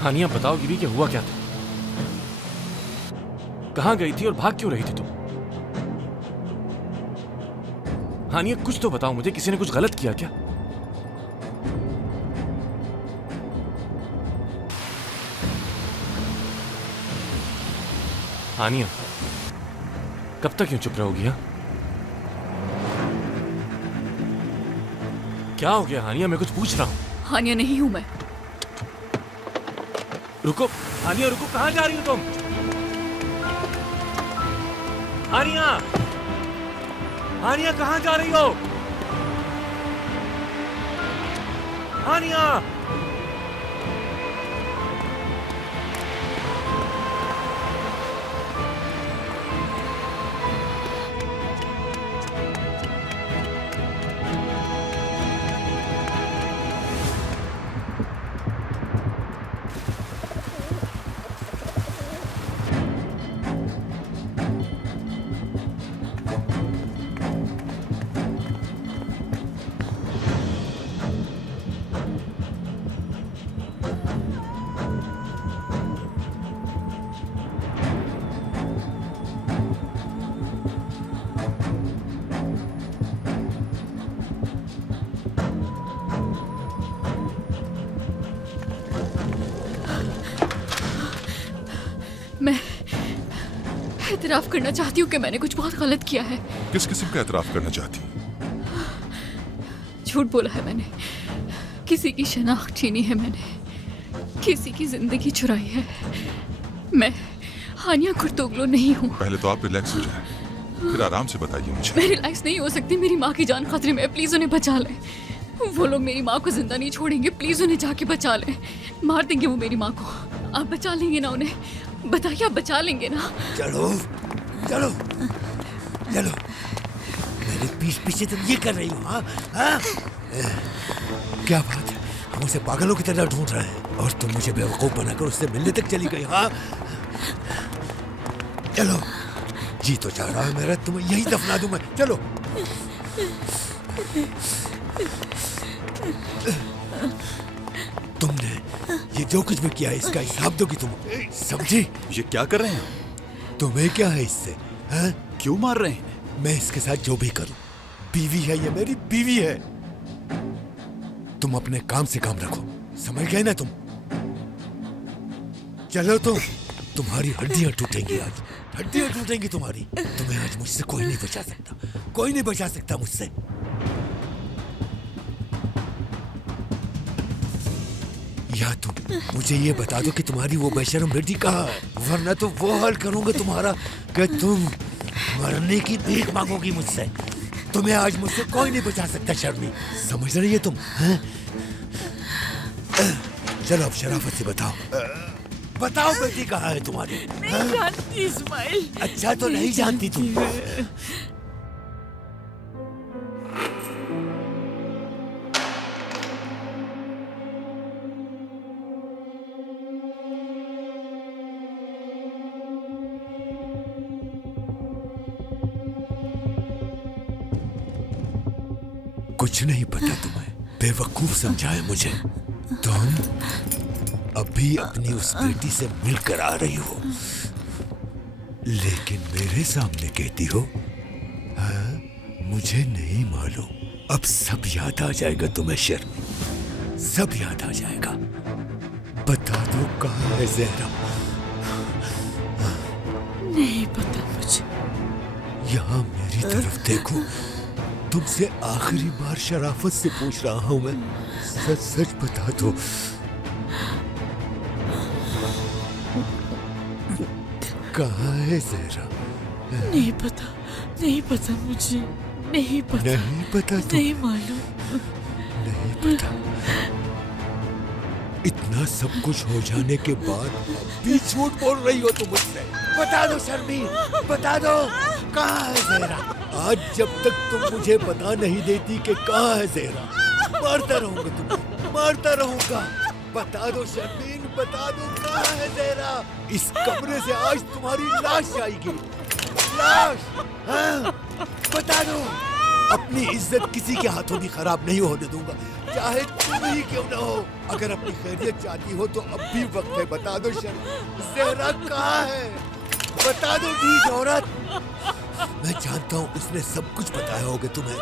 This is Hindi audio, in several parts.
हानिया बताओगी भी कि हुआ क्या था? कहां गई थी और भाग क्यों रही थी तुम? हानिया कुछ तो बताओ मुझे, किसी ने कुछ गलत किया क्या? हानिया कब तक यूं चुप रहोगी? हाँ, क्या हो गया हानिया? मैं कुछ पूछ रहा हूं। हानिया नहीं हूं मैं। रुको हानिया, रुको, कहां जा रही हो तुम? हानिया, हानिया कहां जा रही हो? हानिया, मैं एतराफ करना चाहती हूँ कि मैंने कुछ बहुत गलत किया है। किस किस्म का एतराफ करना चाहती? झूठ बोला है मैंने, किसी की शनाख्त छीनी है मैंने, किसी की जिंदगी चुराई है। मैं हानिया कुर्तोगलो नहीं हूँ। पहले तो आप रिलैक्स हो जाएं, फिर आराम से बताइए मुझे। मैं रिलैक्स नहीं हो सकती, मेरी माँ की जान खतरे में है, प्लीज उन्हें बचा लें। वो लोग मेरी माँ को जिंदा नहीं छोड़ेंगे, प्लीज उन्हें जाके बचा लें। मार देंगे वो मेरी माँ को। आप बचा लेंगे ना उन्हें? बताइए, आप बचा लेंगे ना? चलो चलो चलो, मेरे पीछे तुम ये कर रही हो? हाँ हाँ, क्या बात है, हम उसे पागलों की तरह ढूंढ रहे हैं और तुम मुझे बेवकूफ बनाकर उससे मिलने तक चली गई। हाँ चलो, जी तो चाह रहा है मेरा, तुम्हें यही दफना दूं मैं। चलो तुमने ये जो कुछ भी किया है इसका हिसाब दोगी तुम, समझी? ये क्या कर रहे हैं? तुम्हें क्या है इससे? हाँ? क्यों मार रहे हैं? मैं इसके साथ जो भी करूं, बीवी है, ये मेरी बीवी है। तुम अपने काम से काम रखो, समझ गए ना तुम? चलो तुम्हारी हड्डियां टूटेंगी आज, हड्डियां टूटेंगी तुम्हारी। तुम्हें आज मुझसे कोई नहीं बचा सकता, कोई नहीं बचा सकता मुझसे। या तुम मुझे ये बता दो कि तुम्हारी वो बेशर्म बेटी कहाँ है, वरना तो वो हाल करूंगा तुम्हारा कि तुम मरने की भीख मांगोगी मुझसे। तुम्हें आज मुझसे कोई नहीं बचा सकता शर्मी, समझ रही है तुम? हैं? चलो अब शराफत से बताओ, बताओ बेटी कहाँ है तुम्हारी? नहीं जानती इस्माइल। अच्छा तो नहीं जानती तुम? कुछ नहीं पता तुम्हें, बेवकूफ समझा है मुझे। तुम अभी अपनी उस बेटी से मिलकर आ रही हो, लेकिन मेरे सामने कहती हो हाँ, मुझे नहीं मालूम। अब सब याद आ जाएगा तुम्हें शर्मी, सब याद आ जाएगा। बता दो कहाँ है ज़हरा? नहीं पता मुझे। यहाँ मेरी तरफ देखो, तुमसे आखिरी बार शराफत से पूछ रहा हूं मैं, सच सच बता दो। कहाँ है ज़हरा? नहीं पता, नहीं पता मुझे, नहीं पता। नहीं पता तुम? नहीं मालूम, नहीं पता। इतना सब कुछ हो जाने के बाद भी झूठ बोल रही हो तुम मुझसे। बता दो शर्मी, बता दो कहाँ है ज़हरा? आज जब तक तुम मुझे बता नहीं देती कि कहाँ है ज़हरा, मारता रहूंगा तुम्हें, मारता रहूंगा। बता दो शर्मीन, बता दो कहाँ है ज़हरा? इस कमरे से आज तुम्हारी लाश जाएगी, लाश। हाँ? बता दो, अपनी इज्जत किसी के हाथों भी खराब नहीं होने दूंगा, चाहे तुम ही क्यों ना हो। अगर अपनी खैरियत चाहती हो तो अब भी वक्त है। बता दो शर्मीन, ज़हरा कहाँ है? बता दो ढीठ औरत। मैं जानता हूँ उसने सब कुछ बताया होगा तुम्हें,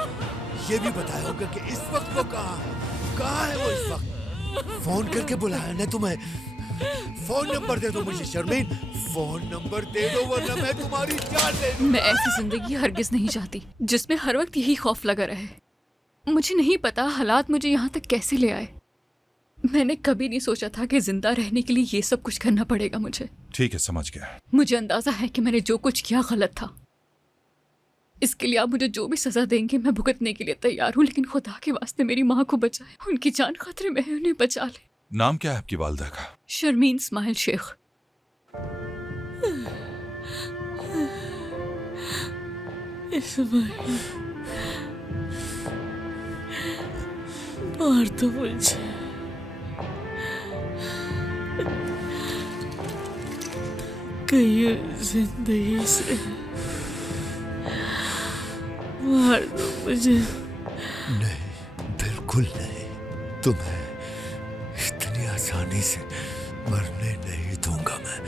ये भी बताया होगा कि इस वक्त वो कहाँ है। कहाँ है वो इस वक्त? फोन करके बुलाया ना तुम्हें? फोन नंबर दे दो मुझे शर्मीन, फोन नंबर दे दो वरना मैं तुम्हारी जान ले लूंगा। मैं ऐसी जिंदगी हरगिज नहीं चाहती जिसमें हर वक्त यही खौफ लगा रहे। मुझे नहीं पता हालात मुझे यहाँ तक कैसे ले आए। मैंने कभी नहीं सोचा था कि जिंदा रहने के लिए ये सब कुछ करना पड़ेगा मुझे। ठीक है, समझ गया। मुझे अंदाजा है कि मैंने जो कुछ किया गलत था। इसके लिए आप मुझे जो भी सजा देंगे मैं भुगतने के लिए तैयार हूँ, लेकिन खुदा के वास्ते मेरी माँ को बचाए। उनकी जान खतरे में है, उन्हें बचा ले। नाम क्या है आपकी वालदा का? शर्मीन इस्माइल शेख। इस्माइल, मार दो मुझे। गई जिंदगी से मार दो मुझे। नहीं, बिल्कुल नहीं। तुम्हें इतनी आसानी से मरने नहीं दूंगा मैं।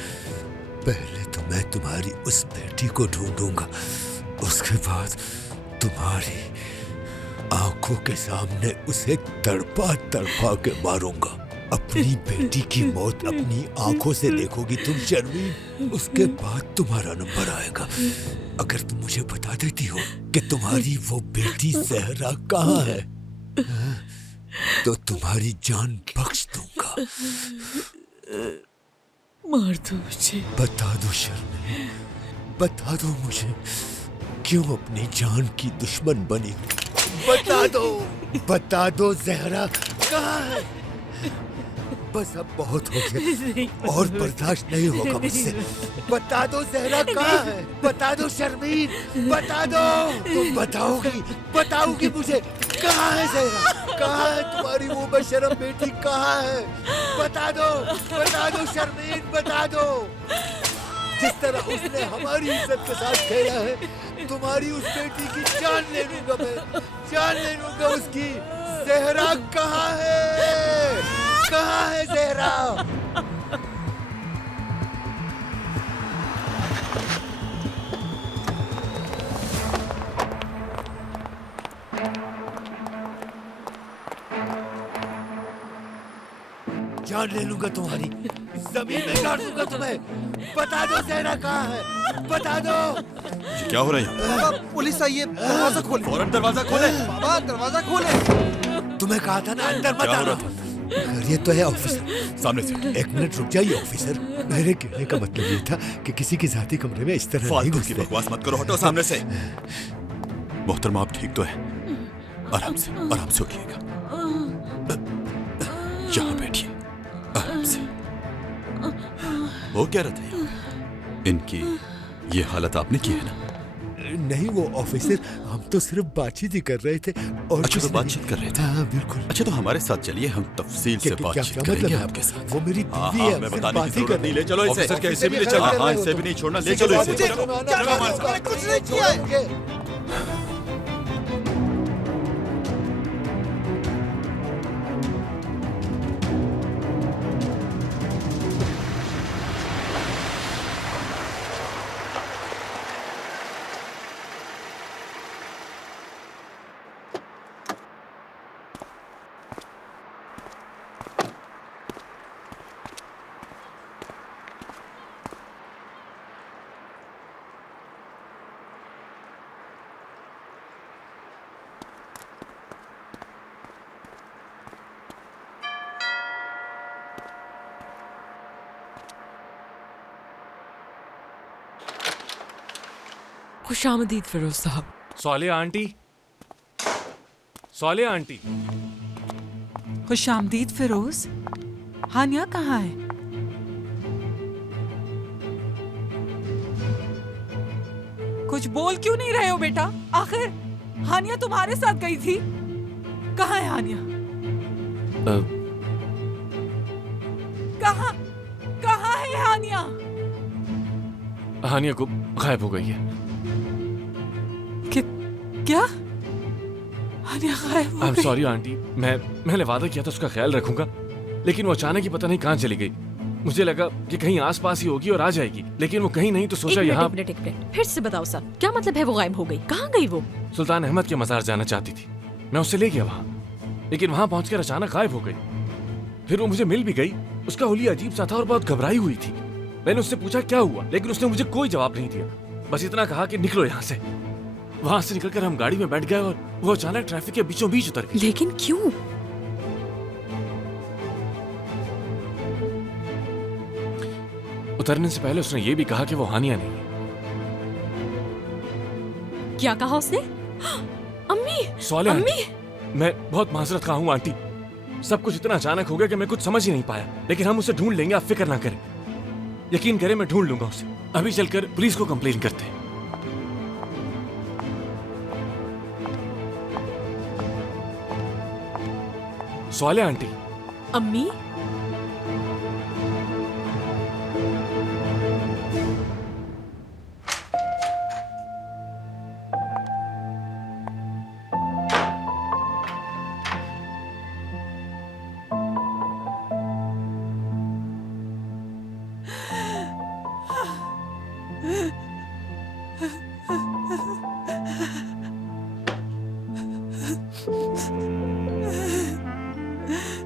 पहले तो मैं तुम्हारी उस बेटी को ढूंढूंगा, उसके बाद तुम्हारी आंखों के सामने उसे तड़पा तड़पा के मारूंगा। अपनी बेटी की मौत अपनी आंखों से देखोगी तुम शर्मीन, उसके बाद तुम्हारा नंबर आएगा। अगर तुम मुझे बता देती हो कि तुम्हारी वो बेटी ज़हरा कहाँ है, तो तुम्हारी जान बख्श दूंगा। मार दो मुझे। बता दो शर्मीन, बता दो मुझे क्यों अपनी जान की दुश्मन बनी। बता दो ज़हरा कहाँ है? बस अब बहुत हो गया और बर्दाश्त नहीं होगा मुझसे। बता दो ज़हरा कहाँ है? बता दो शर्मीन, बता दो। तुम बताओगी मुझे कहाँ है ज़हरा? कहाँ है तुम्हारी वो बेशरम बेटी? कहाँ है? बता दो शर्मीन, बता दो। जिस तरह उसने हमारी इज्जत के साथ खेला है, तुम्हारी उस बेटी की जान ले लूंगा मैं, जान ले लूंगा उसकी। ज़हरा कहाँ है? कहाँ है ज़हरा? जान ले लूंगा तुम्हारी, जमीन में गाड़ दूंगा तुम्हें। बता दो ज़हरा कहाँ है? बता दो। ये क्या हो रहा है यहाँ? बाबा, पुलिस आई है, दरवाजा खोले। फौरन दरवाजा खोले। बाबा, दरवाजा खोले। तुम्हें कहा था ना अंदर मत क्या हो आना। रहा ये तो है ऑफिसर। सामने से। एक मिनट रुक जाइए ऑफिसर, मेरे कहने का मतलब ये था कि किसी की जाती कमरे में इस तरह नहीं फालतू की घुसते। बकवास मत करो, हटो सामने से। मोहतरमा, आप ठीक तो है? आराम से उठिएगा। यहाँ बैठिए, आराम से। वो क्या रहा था यहाँ? इनकी ये हालत आपने की है ना? नहीं वो ऑफिसर, हम तो सिर्फ बातचीत ही कर रहे थे और अच्छा, कुछ तो नहीं। बातचीत कर रहे थे। हाँ बिल्कुल। अच्छा, तो हमारे साथ चलिए, हम तफसील से बातचीत करेंगे आपके साथ। वो मेरी हाँ, बीवी है, मैं सिर्फ बताने बात की ही जरूरत नहीं, ले चलो इसे। ऑफिसर क्या इसे भी ले चलो? हाँ, इसे भी नहीं छोड़ना, ले चलो इसे। क्या मैंने कुछ नहीं किया है। खुशामदीद फिरोज साहब। सौलिया आंटी। खुशामदीद फिरोज। हानिया कहाँ है? कुछ बोल क्यों नहीं रहे हो बेटा? आखिर हानिया तुम्हारे साथ गई थी, कहाँ है हानिया? कहाँ है हानिया? हानिया को गायब हो गई है। क्या? हानिया गायब हो आई एम गई। सॉरी आंटी, मैंने वादा किया था उसका ख्याल रखूंगा, लेकिन वो अचानक ही पता नहीं कहाँ चली गई। मुझे लगा कि कहीं आसपास ही होगी और आ जाएगी, लेकिन वो कहीं नहीं, तो सोचा यहाँ। एक मिनट फिर से बताओ सर, क्या मतलब है वो गायब हो गई? कहाँ गई वो? सुल्तान अहमद के मज़ार जाना चाहती थी, मैं उससे ले गया वहाँ, लेकिन वहाँ पहुंचकर अचानक गायब हो गई। फिर वो मुझे मिल भी गई, उसका हुलिया अजीब सा था और बहुत घबराई हुई थी। मैंने उससे पूछा क्या हुआ, लेकिन उसने मुझे कोई जवाब नहीं दिया, बस इतना कहा कि निकलो यहाँ से। वहां से निकलकर हम गाड़ी में बैठ गए और वो अचानक ट्रैफिक के बीचों बीच उतर गई। लेकिन क्यों? उतरने से पहले उसने ये भी कहा कि वो हानिया नहीं है। क्या कहा उसने? अम्मी, सॉले अम्मी, आंटी, मैं बहुत माजरत खा हूँ आंटी, सब कुछ इतना अचानक हो गया कि मैं कुछ समझ ही नहीं पाया, लेकिन हम उसे ढूंढ लेंगे, आप फिक्र ना करें। यकीन करें, मैं ढूंढ लूंगा उसे। अभी चलकर पुलिस को कंप्लेन करते हैं। सॉले आंटी, अम्मी,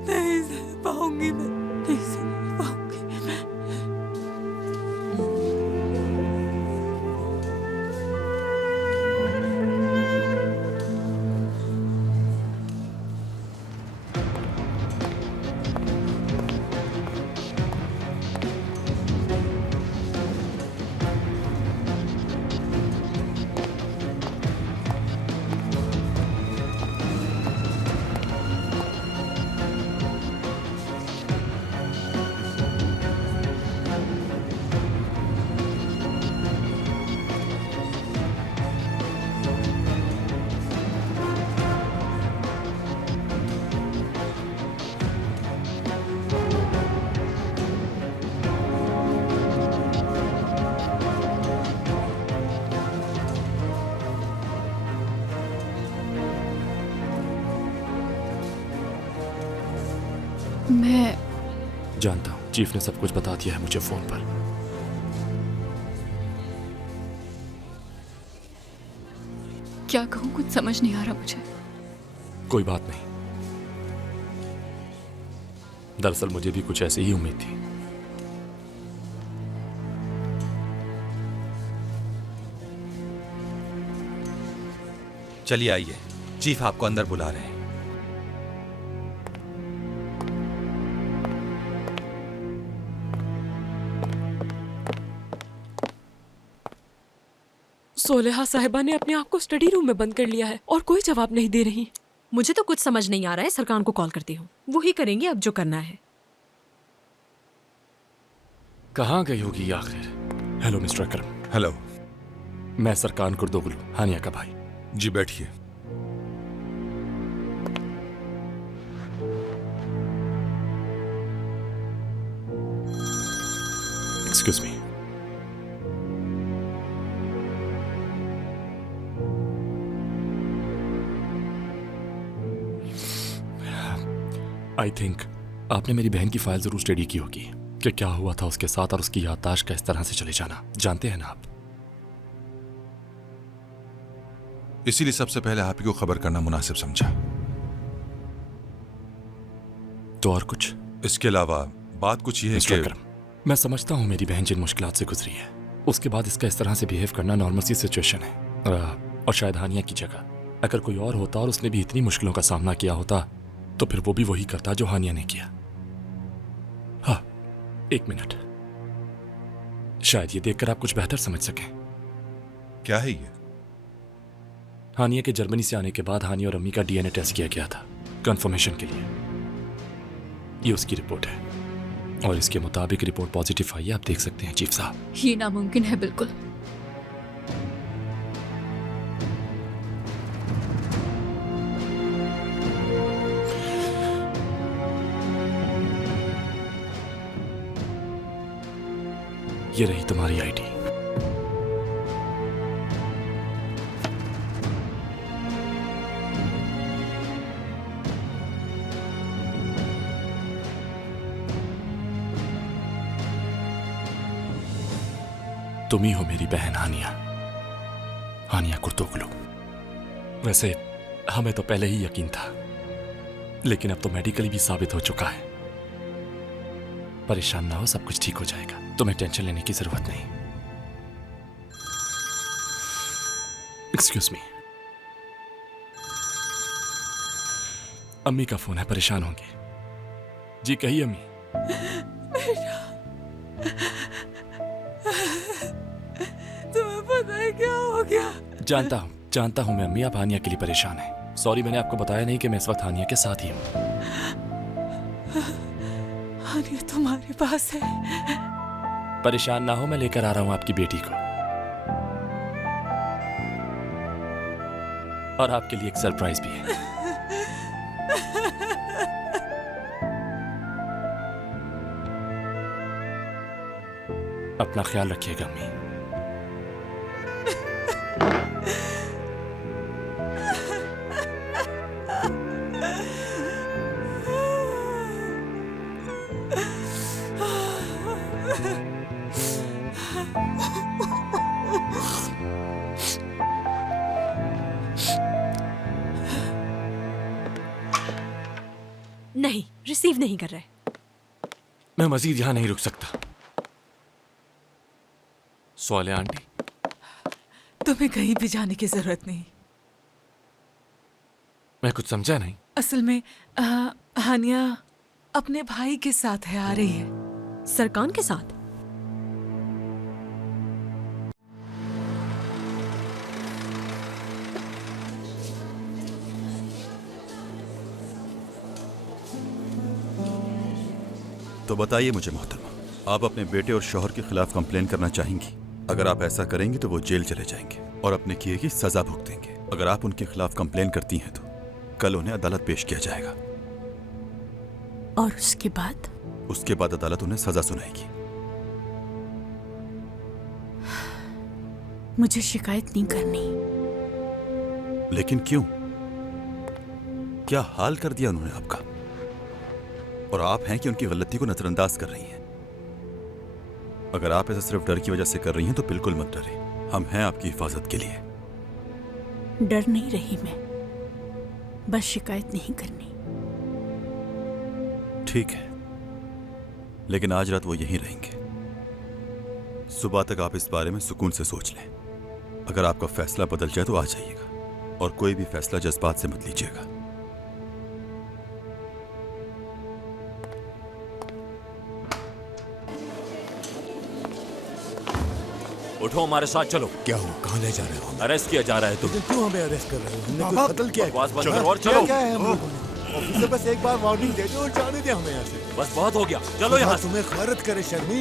नहीं सह पाऊंगी मैं, नहीं सह पाऊंगी मैं। मैं जानता हूँ, चीफ ने सब कुछ बता दिया है मुझे फोन पर। क्या कहूँ, कुछ समझ नहीं आ रहा मुझे। कोई बात नहीं, दरअसल मुझे भी कुछ ऐसी ही उम्मीद थी। चलिए आइए, चीफ आपको अंदर बुला रहे हैं। सोलेहा साहिबा ने अपने आप को स्टडी रूम में बंद कर लिया है और कोई जवाब नहीं दे रही। मुझे तो कुछ समझ नहीं आ रहा है। सरकार को कॉल करती हूँ, वो ही करेंगे अब जो करना है। कहाँ गई होगी ये आखिर? हेलो मिस्टर अकरम। हेलो। मैं सरकान कुर्दोगलू, हानिया का भाई। जी बैठिए। Excuse me. आई थिंक आपने मेरी बहन की फाइल जरूर स्टडी की होगी कि क्या हुआ था उसके साथ और उसकी याददाश्त का इस तरह से चले जाना। जानते हैं ना आप? इसीलिए सबसे पहले आप ही को खबर करना मुनासिब समझा। तो और कुछ? इसके अलावा बात कुछ ये है मिस्टर कि अकरम, मैं समझता हूँ मेरी बहन जिन मुश्किलात से गुजरी है, उसके बाद इसका इस तरह से बिहेव करना नॉर्मल सी सिचुएशन है। और शायद हानिया की जगह अगर कोई और होता और उसने भी इतनी मुश्किलों का सामना किया होता तो फिर वो भी वही करता जो हानिया ने किया। हाँ, एक मिनट, शायद ये देखकर आप कुछ बेहतर समझ सकें। क्या है ये? हानिया के जर्मनी से आने के बाद हानिया और अम्मी का डीएनए टेस्ट किया गया था कंफर्मेशन के लिए। ये उसकी रिपोर्ट है और इसके मुताबिक रिपोर्ट पॉजिटिव आई है। आप देख सकते हैं चीफ साहब। ये नामुमकिन है बिल्कुल। ये रही तुम्हारी आईडी। तुम ही हो मेरी बहन हानिया, हानिया कुर्तोगलू। वैसे हमें तो पहले ही यकीन था, लेकिन अब तो मेडिकली भी साबित हो चुका है। परेशान ना हो, सब कुछ ठीक हो जाएगा, तुम्हें टेंशन लेने की जरूरत नहीं। एक्सक्यूज मी, अम्मी का फोन है, परेशान होंगे। जी कहिए अम्मी। तुम्हें पता है क्या हो गया? जानता हूं मैं अम्मी, आप हानिया के लिए परेशान हैं। सॉरी, मैंने आपको बताया नहीं कि मैं इस वक्त हानिया के साथ ही हूं। हानिया तुम्हारे पास है? परेशान ना हो, मैं लेकर आ रहा हूं आपकी बेटी को, और आपके लिए एक सरप्राइज भी है। अपना ख्याल रखिएगा अम्मी। नहीं, रिसीव नहीं कर रहे। मैं मजीद यहां नहीं रुक सकता। सवाल आंटी, तुम्हें कहीं भी जाने की जरूरत नहीं। मैं कुछ समझा नहीं। असल में हानिया अपने भाई के साथ है, आ रही है। सरकान के साथ? तो बताइए मुझे मोहतरमा, आप अपने बेटे और शौहर के खिलाफ कंप्लेन करना चाहेंगी? अगर आप ऐसा करेंगी तो वो जेल चले जाएंगे और अपने किए की सजा भुगतेंगे। अगर आप उनके खिलाफ कंप्लेन करती हैं तो कल उन्हें अदालत पेश किया जाएगा, और उसके बाद अदालत उन्हें सजा सुनाएगी। मुझे शिकायत नहीं करनी। लेकिन क्यों? क्या हाल कर दिया उन्होंने आपका? और आप हैं कि उनकी गलती को नजरअंदाज कर रही हैं। अगर आप ऐसा सिर्फ डर की वजह से कर रही हैं तो बिल्कुल मत डरे, हम हैं आपकी हिफाजत के लिए। डर नहीं रही मैं, बस शिकायत नहीं करनी। ठीक है, लेकिन आज रात वो यहीं रहेंगे। सुबह तक आप इस बारे में सुकून से सोच लें। अगर आपका फैसला बदल जाए तो आ जाइएगा, और कोई भी फैसला जज्बात से मत लीजिएगा। उठो, हमारे साथ चलो। क्या हो, कहाँ ले जा रहे हो? अरेस्ट किया जा रहा है तुम। लेकिन क्यों हमें अरेस्ट कर रहे हो? हमने कोई कत्ल किया है? बकवास बंद करो और चलो। क्या है हम लोगों ने? ऑफिसर बस एक बार वार्निंग दे दो और जाने दे हमें यहाँ से। बस बहुत हो गया, चलो यहाँ से। तुम्हें खैरत करे शर्मी,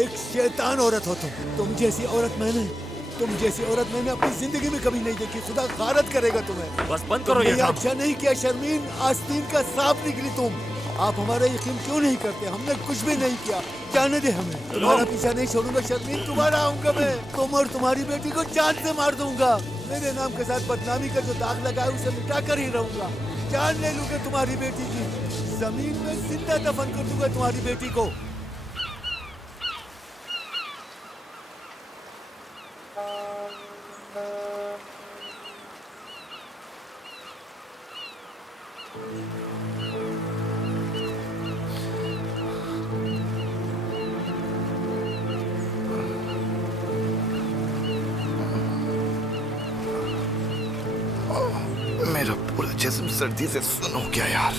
एक शैतान औरत हो तुम जैसी औरत मैंने अपनी जिंदगी में कभी नहीं देखी। खुदा खारत करेगा तुम्हें। बस बंद करो ये काम। अच्छा नहीं किया शर्मीन, आस्तीन का सांप निकली तुम। आप हमारा यकीन क्यों नहीं करते? हमने कुछ भी नहीं किया, जाने दे हमें। तुम्हारा पीछा नहीं छोड़ूंगा शर्मीन, तुम्हारा आऊंगा मैं। तुम और तुम्हारी बेटी को जान से मार दूंगा। मेरे नाम के साथ बदनामी का जो दाग लगा है उसे मिटा कर ही रहूंगा। जान ले लूंगा तुम्हारी बेटी की, जमीन में जिंदा दफन कर दूंगा तुम्हारी बेटी को। मेरा पूरा जिस्म सर्दी से सुन हो गया यार।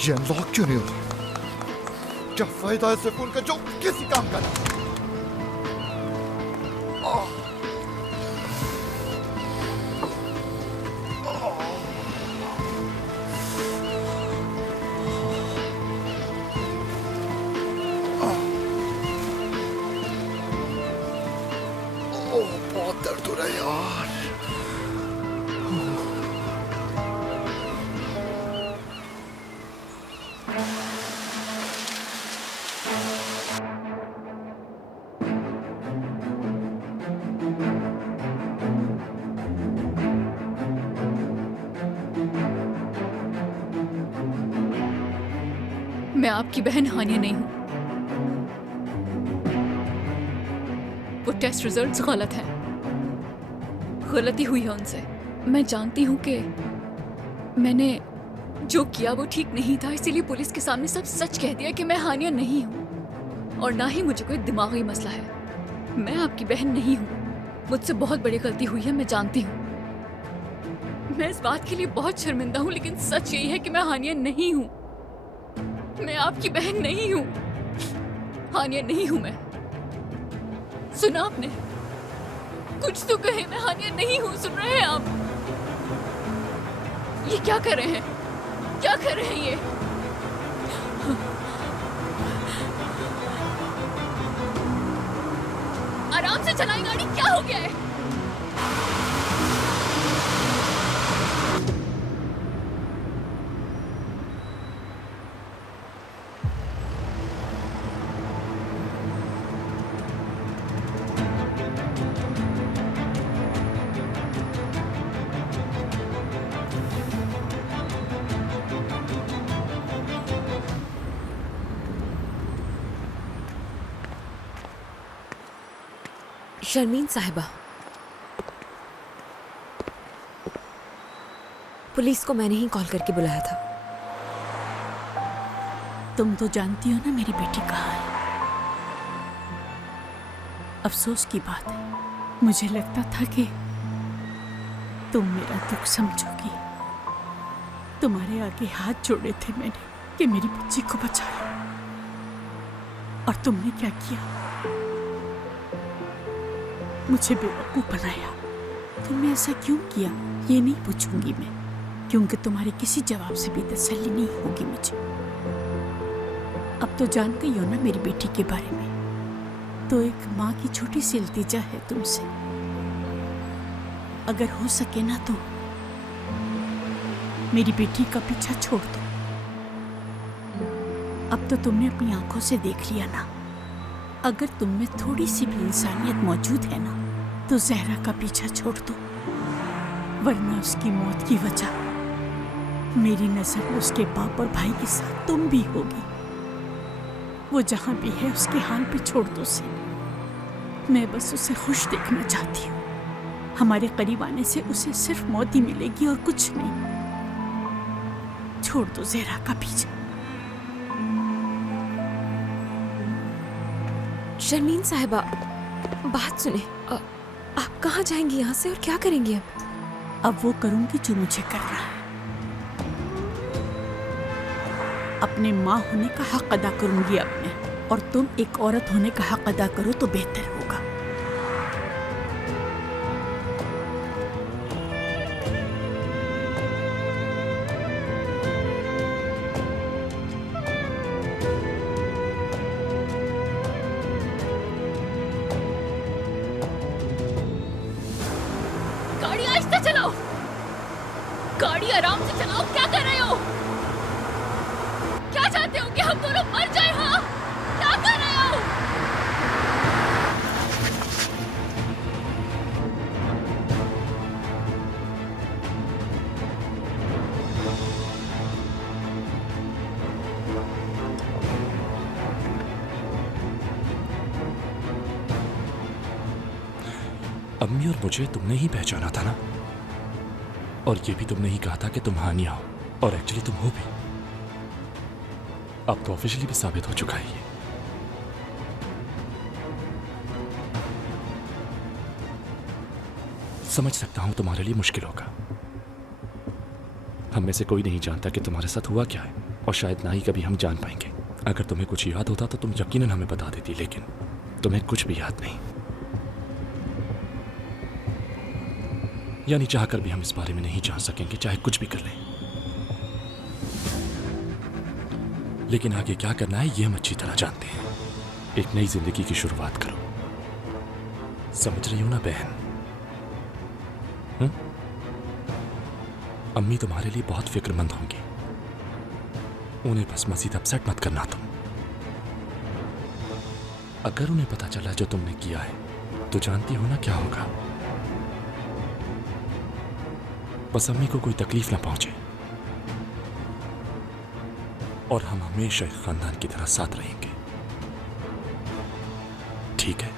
ये अनलॉक क्यों नहीं होता? क्या फायदा है इस फोन का जो किसी काम का नहीं? तो रहे यार। मैं आपकी बहन हानिया नहीं हूं। वो टेस्ट रिजल्ट्स गलत हैं। गलती हुई है उनसे। मैं जानती हूं कि मैंने जो किया वो ठीक नहीं था, इसीलिए पुलिस के सामने सब सच कह दिया कि मैं हानिया नहीं हूं और ना ही मुझे कोई दिमागी मसला है। मैं आपकी बहन नहीं हूं। मुझसे बहुत बड़ी गलती हुई है, मैं जानती हूं। मैं इस बात के लिए बहुत शर्मिंदा हूं, लेकिन सच यही है कि मैं हानिया नहीं हूं। मैं आपकी बहन नहीं हूं। हानिया नहीं हूं मैं। सुना आपने? कुछ तो कहे, मैं हानिया नहीं हूं। सुन रहे हैं आप? ये क्या कर रहे हैं? क्या कर रहे हैं ये? आराम से चलाई गाड़ी, क्या हो गया है? शर्मीन साहिबा, पुलिस को मैंने ही कॉल करके बुलाया था। तुम तो जानती हो ना मेरी बेटी कहाँ है। अफसोस की बात है, मुझे लगता था कि तुम मेरा दुख समझोगी। तुम्हारे आगे हाथ जोड़े थे मैंने कि मेरी बच्ची को बचा लो, और तुमने क्या किया? मुझे बेवकूफ बनाया। तुमने ऐसा क्यों किया ये नहीं पूछूंगी मैं, क्योंकि तुम्हारे किसी जवाब से भी तसल्ली नहीं होगी मुझे। अब तो जानते ही हो ना मेरी बेटी के बारे में, तो एक माँ की छोटी सी इल्तिजा है तुमसे, अगर हो सके ना तो मेरी बेटी का पीछा छोड़ दो। अब तो तुमने अपनी आंखों से देख लिया ना, अगर तुम में थोड़ी सी भी इंसानियत मौजूद है ना तो जहरा का पीछा छोड़ दो, वरना उसकी मौत की वजह मेरी नजर में उसके बाप और भाई के साथ तुम भी होगी। वो जहां भी है उसके हाल पे छोड़ दो उसे। मैं बस उसे खुश देखना चाहती हूँ। हमारे करीब आने से उसे सिर्फ मौत ही मिलेगी और कुछ नहीं। छोड़ दो जहरा का पीछा। शर्मीन साहिबा, बात सुने। आप कहाँ जाएंगी यहाँ से और क्या करेंगी अब? अब वो करूंगी जो मुझे करना है। अपने माँ होने का हक अदा करूंगी अब मैं, और तुम एक औरत होने का हक अदा करो तो बेहतर होगा। गाड़ी आहिस्ता चलाओ, गाड़ी आराम से चलाओ। क्या कर रहे हो? क्या चाहते हो कि हम दोनों मर जाएं? हाँ, क्या कर रहे हो? अम्मी और मुझे तुमने ही पहचाना था ना, और ये भी तुमने ही कहा था कि तुम हानिया हो, और एक्चुअली तुम हो भी। अब तो ऑफिशियली भी साबित हो चुका है ये। समझ सकता हूं तुम्हारे लिए मुश्किल होगा। हम में से कोई नहीं जानता कि तुम्हारे साथ हुआ क्या है, और शायद ना ही कभी हम जान पाएंगे। अगर तुम्हें कुछ याद होता तो तुम यकीनन हमें बता देती, लेकिन तुम्हें कुछ भी याद नहीं। यानी चाहकर भी हम इस बारे में नहीं जान सकेंगे, चाहे कुछ भी कर लें। लेकिन आगे क्या करना है ये हम अच्छी तरह जानते हैं। एक नई जिंदगी की शुरुआत करो। समझ रही हो ना बहन? अम्मी तुम्हारे लिए बहुत फिक्रमंद होंगी। उन्हें बस मजीद अपसेट मत करना तुम। अगर उन्हें पता चला जो तुमने किया है तो जानती हो ना क्या होगा। बस अम्मी को कोई तकलीफ ना पहुंचे और हम हमेशा एक खानदान की तरह साथ रहेंगे, ठीक है?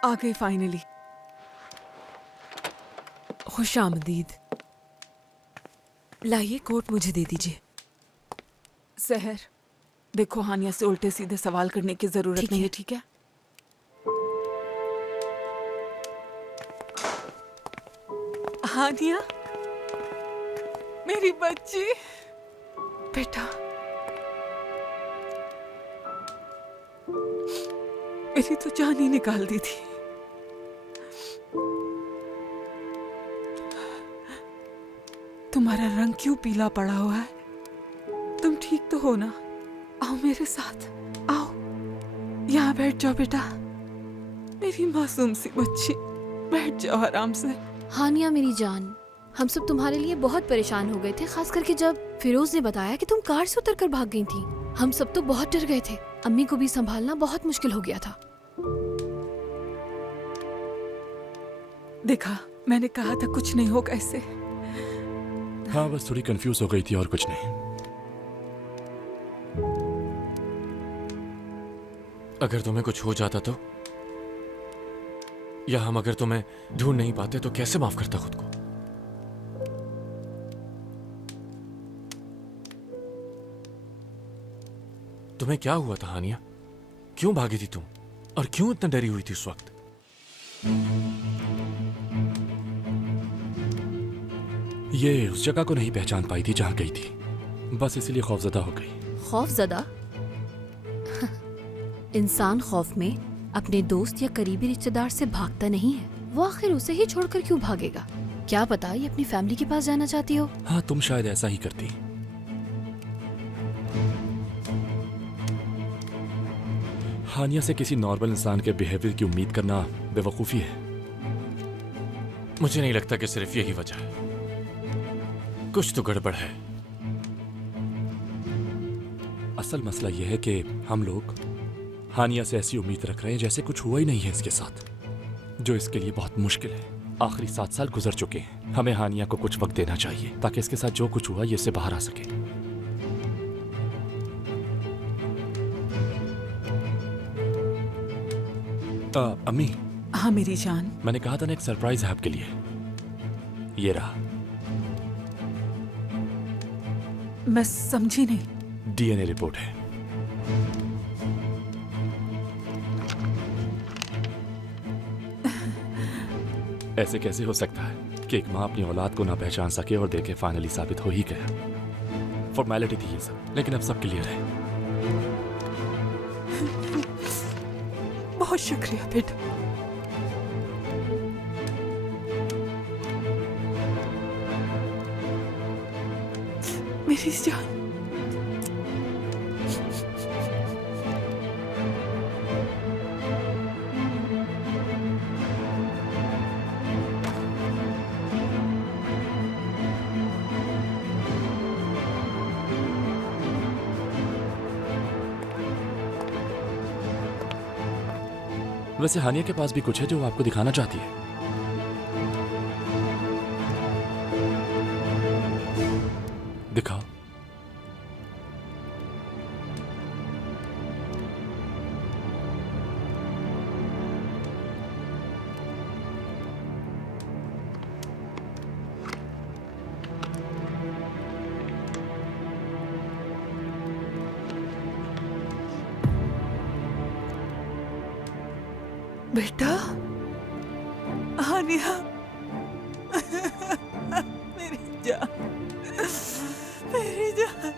आ गई फाइनली। खुश आमदीद। लाइए कोट मुझे दे दीजिए। सहर, देखो हानिया से उल्टे सीधे सवाल करने की जरूरत नहीं है, ठीक है? हानिया, मेरी बच्ची, बेटा, मेरी तो जान ही निकाल दी थी। तुम्हारा रंग क्यों पीला पड़ा हुआ है? तुम ठीक तो हो ना? आओ मेरे साथ, आओ यहाँ बैठ जाओ बेटा, मेरी मासूम सी बच्ची, बैठ जाओ आराम से। हानिया मेरी जान, हम सब तुम्हारे लिए बहुत परेशान हो गए थे, खास करके जब फिरोज ने बताया कि तुम कार से उतरकर भाग गई थी। हम सब तो बहुत डर गए थे, अम्मी को भी संभालना बहुत मुश्किल हो गया था। देखा, मैंने कहा था कुछ नहीं होगा ऐसे। हाँ, बस थोड़ी कंफ्यूज हो गई थी और कुछ नहीं। अगर तुम्हें कुछ हो जाता तो, या हम अगर तुम्हें ढूंढ नहीं पाते तो कैसे माफ करता खुद को? तुम्हें क्या हुआ था हानिया? क्यों भागी थी तुम? और क्यों इतना डरी हुई थी उस वक्त? ये उस जगह को नहीं पहचान पाई थी जहां गई थी, बस इसलिए खौफजदा हो गई। खौफजदा? इंसान खौफ में अपने दोस्त या करीबी रिश्तेदार से भागता नहीं है। वो आखिर उसे ही छोड़कर क्यों भागेगा? क्या पता ये अपनी फैमिली के पास जाना चाहती हो। हाँ, तुम शायद ऐसा ही करती। हानिया से किसी नॉर्मल इंसान के बिहेवियर की उम्मीद करना बेवकूफी है। मुझे नहीं लगता कि सिर्फ यही वजह है, कुछ तो गड़बड़ है। असल मसला यह है कि हम लोग हानिया से ऐसी उम्मीद रख रहे हैं जैसे कुछ हुआ ही नहीं है इसके साथ, जो इसके लिए बहुत मुश्किल है। आखिरी 7 साल गुजर चुके हैं। हमें हानिया को कुछ वक्त देना चाहिए ताकि इसके साथ जो कुछ हुआ ये इससे बाहर आ सके। अम्मी। हाँ मेरी जान। मैंने कहा था ना एक सरप्राइज है आपके लिए। ये रहा। मैं समझी नहीं। डीएनए रिपोर्ट है। ऐसे कैसे हो सकता है कि एक माँ अपनी औलाद को ना पहचान सके और देखे फाइनली साबित हो ही गया। फॉर्मेलिटी थी ये सब, लेकिन अब सब क्लियर है। बहुत शुक्रिया बेटा। मेरी जान। वैसे हानिया के पास भी कुछ है जो वो आपको दिखाना चाहती है। दिखाओ। बेटा, हानिया, मेरी जान, मेरी जान।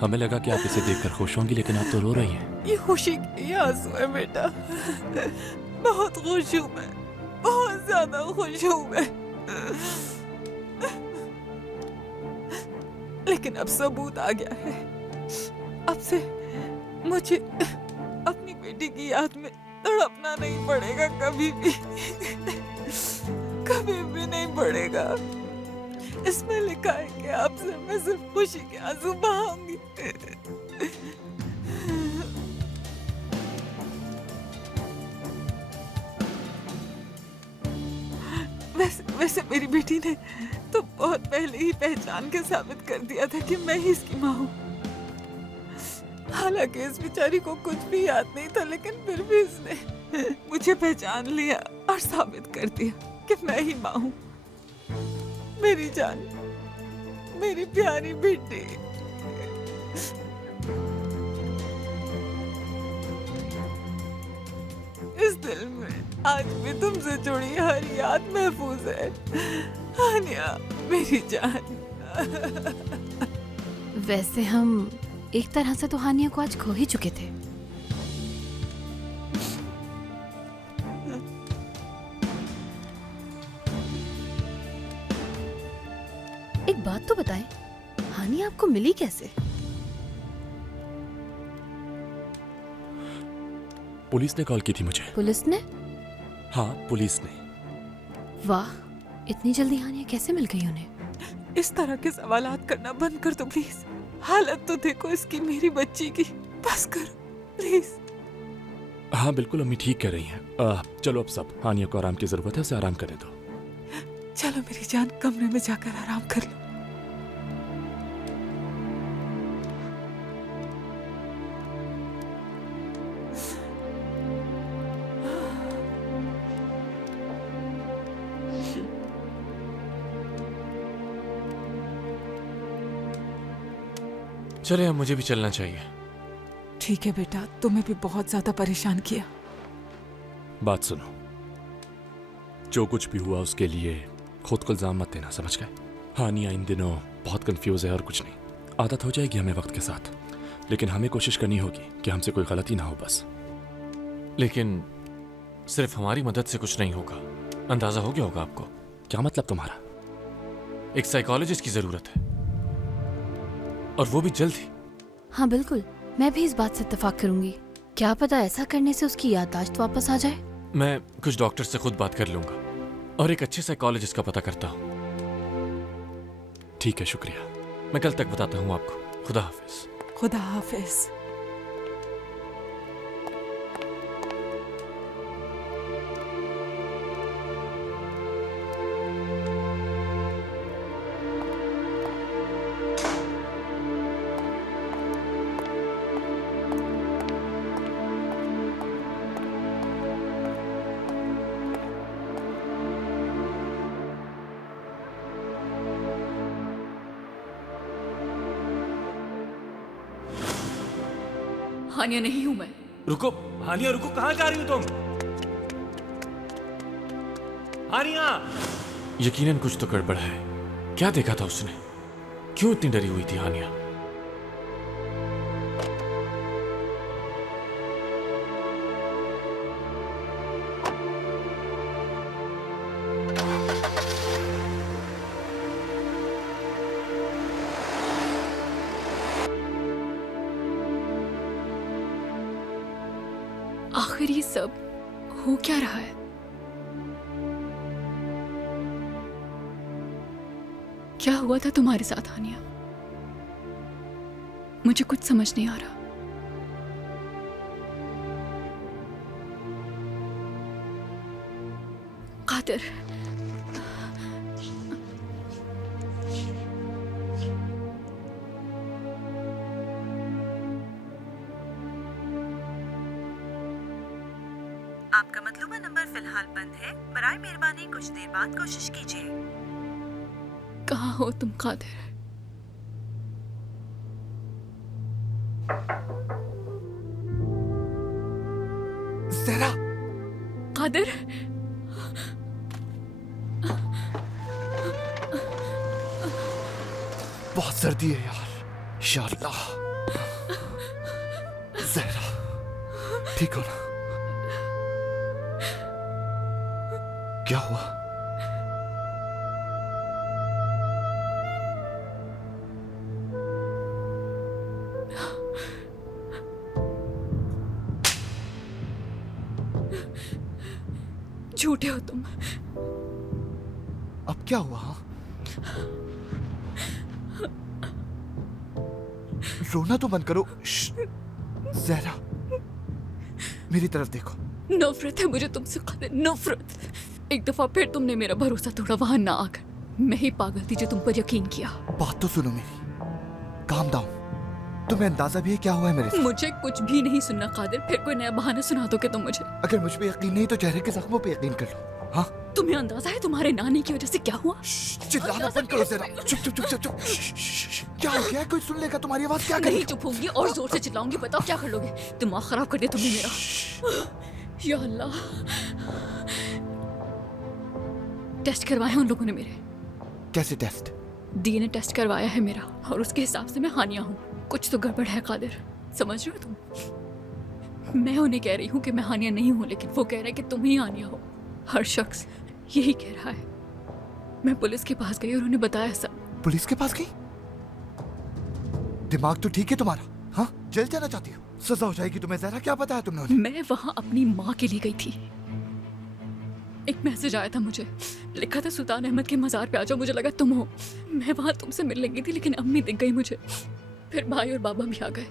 हमें लगा कि आप इसे देखकर खुश होंगी, लेकिन आप तो रो रही हैं। ये खुशी के आंसू है बेटा। बहुत खुश हूँ मैं, बहुत ज्यादा खुश हूँ मैं। लेकिन अब सबूत आ गया है। अब से मुझे अपनी बेटी की याद में तड़पना नहीं पड़ेगा, कभी भी, कभी भी नहीं पड़ेगा। इसमें लिखा है कि आपसे मैं सिर्फ खुशी के आंसू बहाऊंगी। वैसे मेरी बेटी ने तो बहुत पहले ही पहचान के साबित कर दिया था कि मैं ही इसकी माँ हूँ। हालांकि इस बेचारी को कुछ भी याद नहीं था, लेकिन फिर भी इसने मुझे पहचान लिया और साबित कर दिया कि मैं ही माँ हूँ। मेरी जान, मेरी प्यारी बेटी। इस दिल में आज भी तुमसे जुड़ी हर याद महफूज है, हानिया, मेरी जान। वैसे हम एक तरह से तो हानिया को आज खो ही चुके थे। एक बात तो बताएं, हानिया आपको मिली कैसे? पुलिस ने कॉल की थी मुझे। पुलिस ने? हाँ, पुलिस ने। वाह, इतनी जल्दी हानिया कैसे मिल गई उन्हें? इस तरह के सवालात करना बंद कर दो प्लीज। हालत तो देखो इसकी, मेरी बच्ची की। बस करो प्लीज। हाँ बिल्कुल, अम्मी ठीक कह रही हैं। चलो अब सब, हानिया को आराम की जरूरत है, उसे आराम करने दो। चलो मेरी जान, कमरे में जाकर आराम कर लो। चले, अब मुझे भी चलना चाहिए। ठीक है बेटा, तुम्हें भी बहुत ज्यादा परेशान किया। बात सुनो, जो कुछ भी हुआ उसके लिए खुद को इल्जाम मत देना, समझ गए? हानिया इन दिनों बहुत कंफ्यूज है और कुछ नहीं। आदत हो जाएगी हमें वक्त के साथ, लेकिन हमें कोशिश करनी होगी कि हमसे कोई गलती ना हो बस। लेकिन सिर्फ हमारी मदद से कुछ नहीं होगा, अंदाजा हो गया होगा आपको। क्या मतलब तुम्हारा? एक साइकोलॉजिस्ट की जरूरत है, और वो भी जल्द ही। हाँ बिल्कुल, मैं भी इस बात से इत्तेफाक करूंगी। क्या पता ऐसा करने से उसकी याददाश्त वापस आ जाए। मैं कुछ डॉक्टर से खुद बात कर लूंगा और एक अच्छे साइकोलॉजिस्ट का पता करता हूँ। ठीक है, शुक्रिया। मैं कल तक बताता हूँ आपको। खुदा हाफिज। खुदा हाफिज। हानिया नहीं हूं मैं। रुको हानिया, रुको, कहाँ जा रही हो तुम? हानिया! यकीनन कुछ तो गड़बड़ है। क्या देखा था उसने? क्यों इतनी डरी हुई थी हानिया? आखिर ये सब हो क्या रहा है? क्या हुआ था तुम्हारे साथ हानिया? मुझे कुछ समझ नहीं आ रहा। कादिर, आपका मतलूबा नंबर फिलहाल बंद है। बराए मेहरबानी कुछ देर बाद कोशिश कीजिए। कहाँ हो तुम कादिर? ज़हरा! कादिर, बहुत सर्दी है यार। या अल्लाह। ज़हरा, ठीक हो ना? क्या हुआ? झूठे हो तुम। अब क्या हुआ? हाँ? रोना तो बंद करो। ज़हरा, मेरी तरफ देखो। नफरत है मुझे तुमसे कादिर, नफरत। एक दफा फिर तुमने मेरा भरोसा तोड़ा, वहां ना आकर। मैं ही पागल थी जो तुम पर यकीन किया। बात तो सुनो मेरी। Calm down. तुम्हें अंदाजा भी है क्या हुआ है मेरे साथ? मुझे कुछ भी नहीं सुनना कादिर। फिर कोई नया बहाना सुना दोगे तुम मुझे। अगर मुझ पे यकीन नहीं तो चेहरे के जख्मों पे यकीन कर लो। हाँ? तुम्हें अंदाजा है तुम्हारे नानी की वजह से क्या हुआ? चिल्लाना बंद करो ज़रा। चुप चुप चुप चुप चुप। क्या हो गया? कोई सुन लेगा तुम्हारी आवाज? क्या नहीं चुप होंगी और जोर से चिल्लाऊंगी। बताओ क्या कर लोगे? दिमाग खराब कर दिया तुमने मेरा। या अल्लाह, टेस्ट करवाए हैं उन लोगों ने मेरे। कैसे टेस्ट? डीएनए टेस्ट करवाया है मेरा और उसके हिसाब से मैं हानिया हूँ। कुछ तो गड़बड़ है कादिर, समझ रहे हो तुम? मैं उन्हें कह रही हूँ कि मैं हानिया नहीं हूँ, लेकिन वो कह रहे हैं कि तुम ही हानिया हो। हर शख्स यही कह रहा है। मैं पुलिस के पास गई और उन्हें बताया सब। पुलिस के पास गई? दिमाग तो ठीक है तुम्हारा? हाँ? जेल जाना चाहती हो? सजा हो जाएगी तुम्हें। ज़हरा, क्या बताया तुमने उन्हें? मैं वहां अपनी माँ के लिए गई थी। एक मैसेज आया था मुझे, लिखा था सुल्तान अहमद के मज़ार पे आ जाओ, मुझे लगा तुम हो। मैं वहां तुमसे मिलने गई थी, लेकिन अम्मी दिख गई मुझे। फिर भाई और बाबा भी आ गए।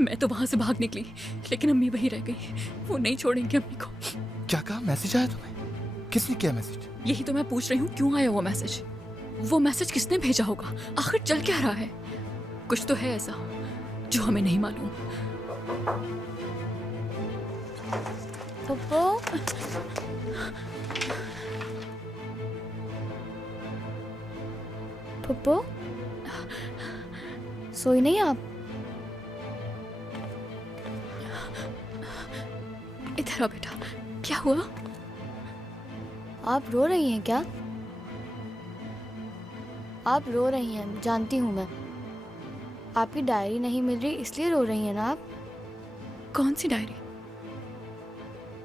मैं तो वहां से भाग निकली, लेकिन अम्मी वहीं रह गई। वो नहीं छोड़ेंगे अम्मी को। क्या कहा? मैसेज आया तुम्हें? किसने किया मैसेज? यही तो मैं पूछ रही हूँ, क्यों आया वो मैसेज? वो मैसेज किसने भेजा होगा? आखिर चल क्या रहा है? कुछ तो है ऐसा जो हमें नहीं मालूम। पप्पू, पप्पू, सोई नहीं आप? इधर आओ बेटा, क्या हुआ? आप रो रही हैं क्या? आप रो रही हैं, जानती हूँ मैं। आपकी डायरी नहीं मिल रही इसलिए रो रही हैं ना आप? कौन सी डायरी?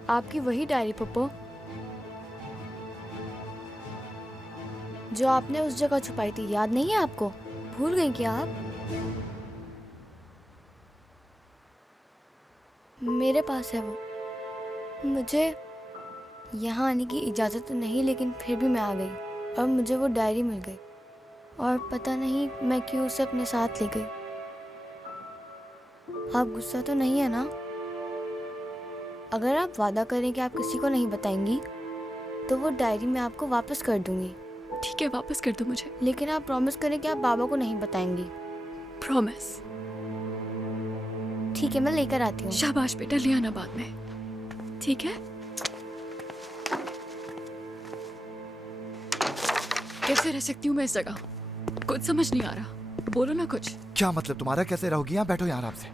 आपकी वही डायरी पप्पू, जो आपने उस जगह छुपाई थी। याद नहीं है आपको? भूल गई क्या आप? मेरे पास है वो। मुझे यहाँ आने की इजाज़त तो नहीं, लेकिन फिर भी मैं आ गई और मुझे वो डायरी मिल गई। और पता नहीं मैं क्यों उसे अपने साथ ले गई। आप गुस्सा तो नहीं है ना? अगर आप वादा करें कि आप किसी को नहीं बताएंगी तो वो डायरी मैं आपको वापस कर दूंगी। ठीक है, वापस कर दो मुझे। लेकिन आप प्रॉमिस करें कि आप बाबा को नहीं बताएंगी। प्रॉमिस। ठीक है, मैं लेकर आती हूँ। शाबाश बेटा, ले आना बाद में। ठीक है? कैसे रह सकती हूँ मैं इस जगह? कुछ समझ नहीं आ रहा। बोलो ना कुछ। क्या मतलब तुम्हारा? कैसे रहोगी? यहाँ बैठो यहाँ आराम से।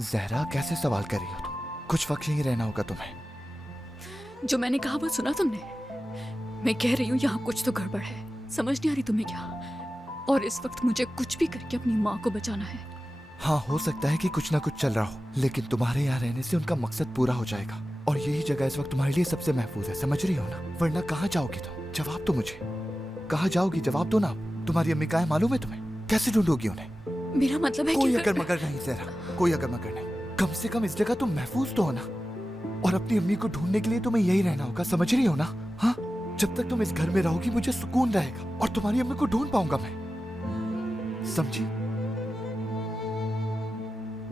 जहरा कैसे सवाल कर रही हो तुम? कुछ वक्त यहीं रहना होगा तुम्हें। जो मैंने कहा वो सुना तुमने? मैं कह रही हूँ यहाँ कुछ तो गड़बड़ है। समझ नहीं आ रही तुम्हें क्या? और इस वक्त मुझे कुछ भी करके अपनी माँ को बचाना है। हाँ, हो सकता है कि कुछ ना कुछ चल रहा हो, लेकिन तुम्हारे यहाँ रहने से उनका मकसद पूरा हो जाएगा और यही जगह इस वक्त तुम्हारे लिए सबसे महफूज है, समझ रही हो ना? वरना कहाँ जाओगी तुम? जवाब दो मुझे, कहाँ जाओगी? जवाब दो ना। तुम्हारी अम्मी कहाँ है मालूम है तुम्हें? कैसे ढूंढोगी उन्हें? मेरा मतलब है कोई कि अगर मगर नहीं जहरा, कोई अगर मगर नहीं। कम से कम इस जगह तुम महफूज तो हो ना। और अपनी अम्मी को ढूंढने के लिए तुम्हें यही रहना होगा, समझ रही हो ना? हाँ, जब तक तुम इस घर में रहोगी मुझे सुकून रहेगा और तुम्हारी अम्मी को ढूंढ पाऊंगा मैं, समझी?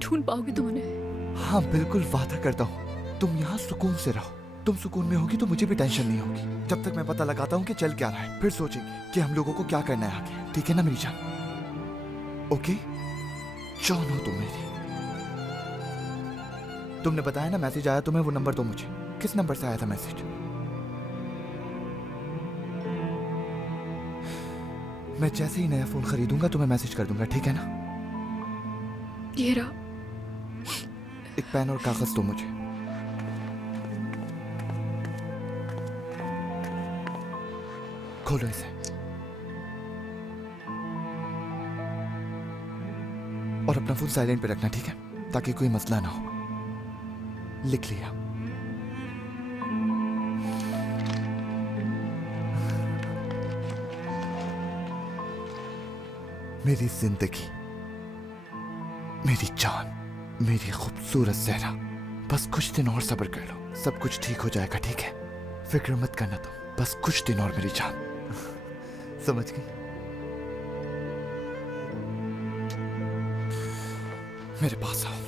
ढूंढ पाओगे तुम उन्हें? हाँ बिल्कुल, वादा करता हूँ। तुम यहाँ सुकून से रहो। तुम सुकून में होगी तो मुझे भी टेंशन नहीं होगी। जब तक मैं पता लगाता हूँ कि चल क्या रहा है, फिर सोचेंगे कि हम लोगों को क्या करना है आगे। ठीक है ना मेरी जान? ओके, जान हो तुम मेरी। तुमने बताया ना मैसेज आया तुम्हें, वो नंबर दो मुझे। किस नंबर से आया था मैसेज? मैं जैसे ही नया फोन खरीदूंगा तुम्हें मैसेज कर दूंगा, ठीक है ना? ये रहा। एक पेन और कागज दो मुझे। खोलो इसे और अपना फोन साइलेंट पे रखना, ठीक है? ताकि कोई मसला ना हो। लिख लिया। मेरी जिंदगी, मेरी जान, मेरी खूबसूरत ज़हरा, बस कुछ दिन और सब्र कर लो, सब कुछ ठीक हो जाएगा, ठीक है? फिक्र मत करना तुम, बस कुछ दिन और मेरी जान। समझ गई? मेरे पास आओ।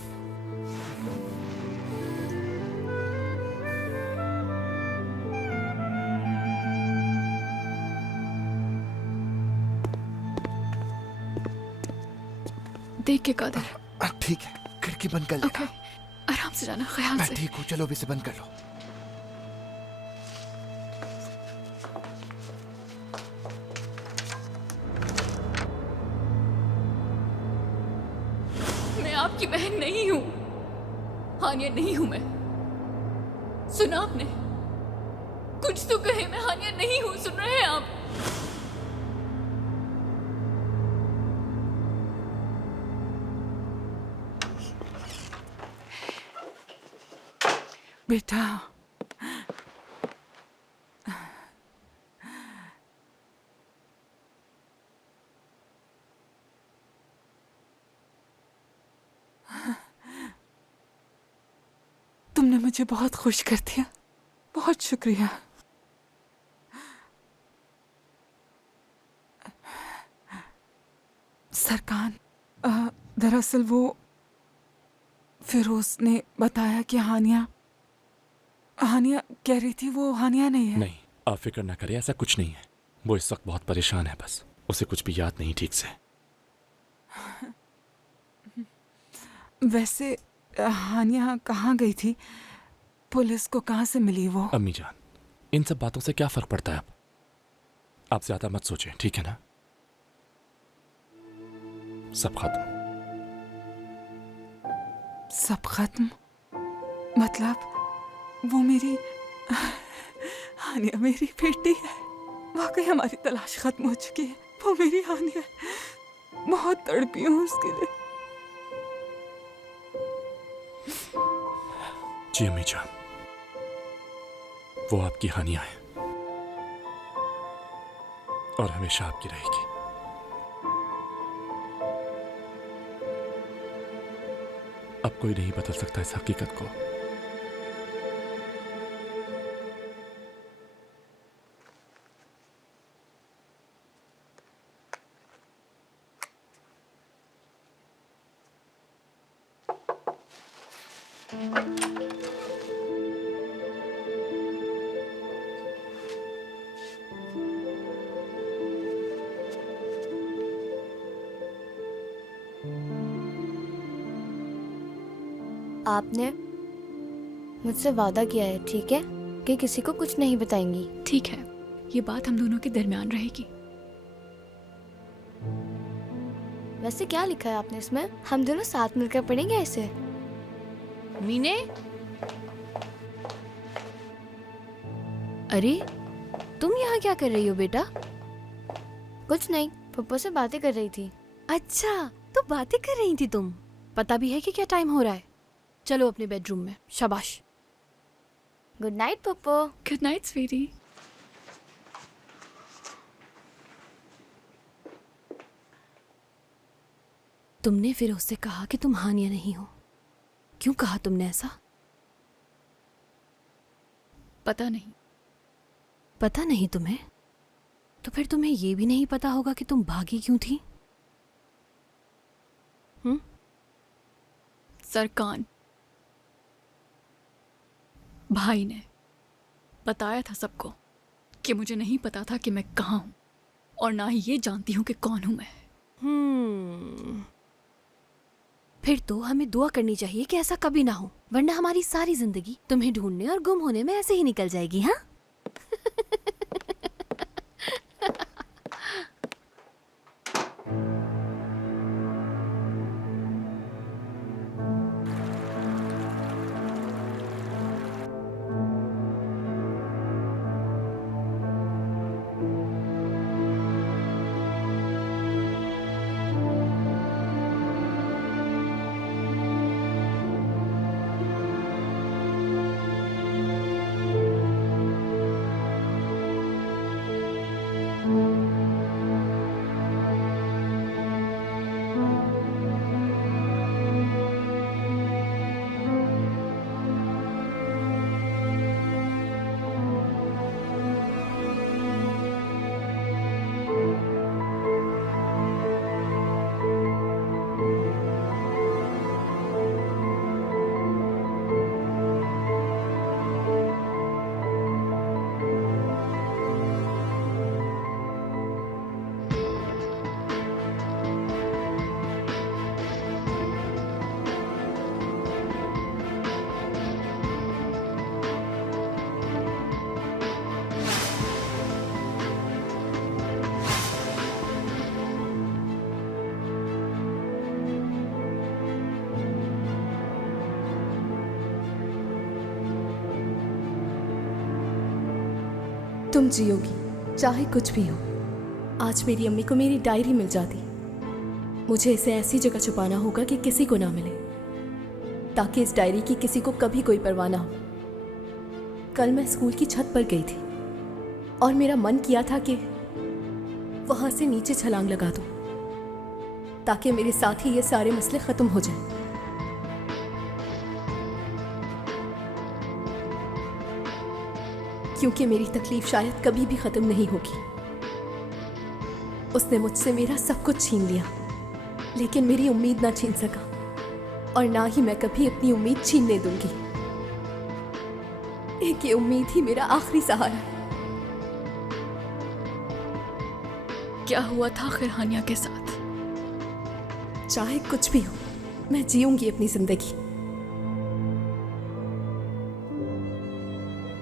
देख के कादर। ठीक है, खिड़की बंद कर लेना। आराम से जाना, ख्याल मैं से। ठीक हूँ, चलो अभी से बंद कर लो। मैं आपकी बहन नहीं हूँ, हानिया नहीं हूँ मैं। सुना आपने? कुछ तो कहे, मैं हानिया नहीं हूँ। सुन रहे हैं आप? बेटा, तुमने मुझे बहुत खुश कर दिया, बहुत शुक्रिया। सरकान, दरअसल वो फिरोज ने बताया कि हानिया कह रही थी वो हानिया नहीं है। नहीं, आप फिक्र ना करें, ऐसा कुछ नहीं है। वो इस वक्त बहुत परेशान है, बस उसे कुछ भी याद नहीं ठीक से। वैसे हानिया कहाँ गई थी? पुलिस को कहाँ से मिली वो? अम्मी जान, इन सब बातों से क्या फर्क पड़ता है? आप ज्यादा मत सोचें, ठीक है ना? सब खत्म। सब खत्म? मतलब वो मेरी हानिया मेरी बेटी है। वाकई हमारी तलाश खत्म हो चुकी है। वो मेरी हानिया है। बहुत तड़पी हूँ उसके लिए। जी अम्मी जान, वो आपकी हानिया है और हमेशा आपकी रहेगी। अब कोई नहीं बदल सकता इस हकीकत को। आपने मुझसे वादा किया है, ठीक है, कि किसी को कुछ नहीं बताएंगी। ठीक है, ये बात हम दोनों के दरमियान रहेगी। वैसे क्या लिखा है आपने इसमें? हम दोनों साथ मिलकर पढ़ेंगे इसे? मीने, अरे तुम यहाँ क्या कर रही हो बेटा? कुछ नहीं, पप्पा से बातें कर रही थी। अच्छा, तो बातें कर रही थी तुम? पता भी है कि क्या टाइम हो रहा है? चलो अपने बेडरूम में। शाबाश। गुड नाइट पप्पा। Good night sweetie. तुमने फिर उससे कहा कि तुम हानिया नहीं हो। क्यों कहा तुमने ऐसा? पता नहीं। पता नहीं तुम्हें? तो फिर तुम्हें ये भी नहीं पता होगा कि तुम भागी क्यों थी? सरकान भाई ने बताया था सबको कि मुझे नहीं पता था कि मैं कहाँ हूं और ना ही ये जानती हूं कि कौन हूं मैं। फिर तो हमें दुआ करनी चाहिए कि ऐसा कभी ना हो, वरना हमारी सारी जिंदगी तुम्हें ढूंढने और गुम होने में ऐसे ही निकल जाएगी। हाँ? तुम जियोगी चाहे कुछ भी हो। आज मेरी अम्मी को मेरी डायरी मिल जाती। मुझे इसे ऐसी जगह छुपाना होगा कि किसी को ना मिले, ताकि इस डायरी की किसी को कभी कोई परवाह ना हो। कल मैं स्कूल की छत पर गई थी और मेरा मन किया था कि वहां से नीचे छलांग लगा दूं, ताकि मेरे साथ ही ये सारे मसले खत्म हो जाएं। क्योंकि मेरी तकलीफ शायद कभी भी खत्म नहीं होगी। उसने मुझसे मेरा सब कुछ छीन लिया, लेकिन मेरी उम्मीद ना छीन सका, और ना ही मैं कभी अपनी उम्मीद छीनने दूंगी। एक ये उम्मीद ही मेरा आखिरी सहारा है। क्या हुआ था आखिर हानिया के साथ? चाहे कुछ भी हो, मैं जीऊंगी अपनी जिंदगी,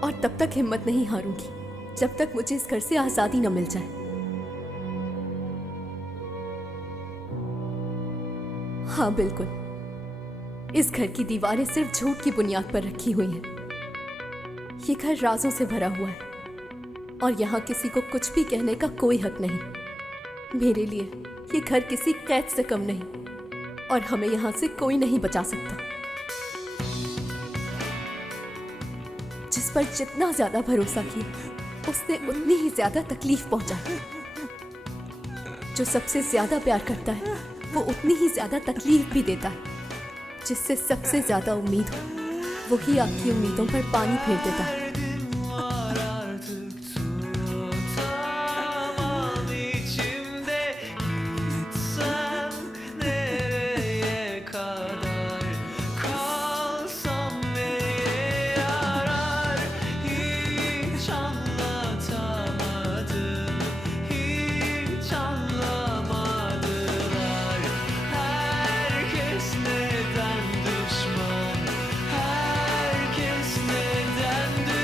और तब तक हिम्मत नहीं हारूंगी जब तक मुझे इस घर से आजादी न मिल जाए। हाँ बिल्कुल, इस घर की दीवारें सिर्फ झूठ की बुनियाद पर रखी हुई हैं। ये घर राजों से भरा हुआ है और यहाँ किसी को कुछ भी कहने का कोई हक नहीं। मेरे लिए ये घर किसी कैद से कम नहीं, और हमें यहाँ से कोई नहीं बचा सकता। जिस पर जितना ज्यादा भरोसा किया, उसने उतनी ही ज्यादा तकलीफ पहुंचाई। जो सबसे ज्यादा प्यार करता है, वो उतनी ही ज्यादा तकलीफ भी देता है। जिससे सबसे ज्यादा उम्मीद हो, वही आपकी उम्मीदों पर पानी फेर देता है। Herkes neden düşman? Herkes neden düşman?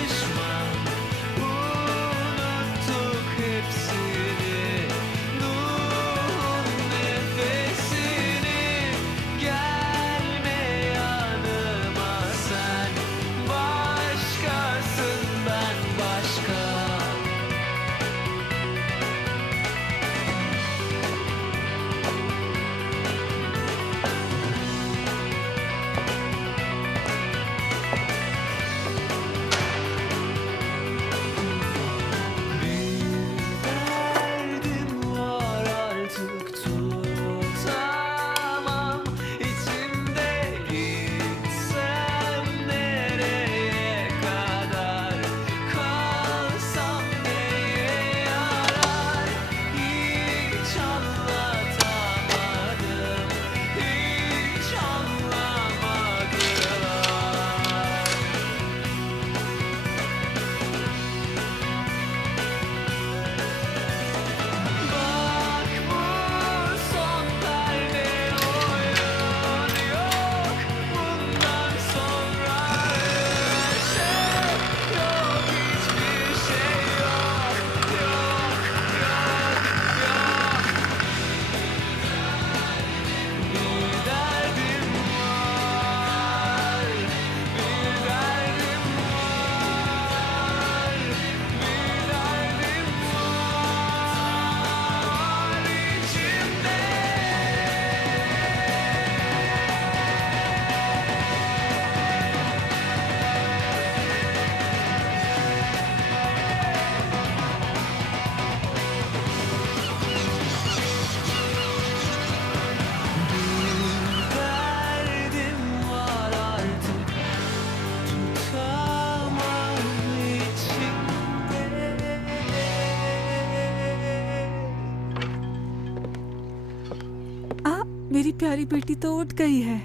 मेरी प्यारी बेटी तो उठ गई है।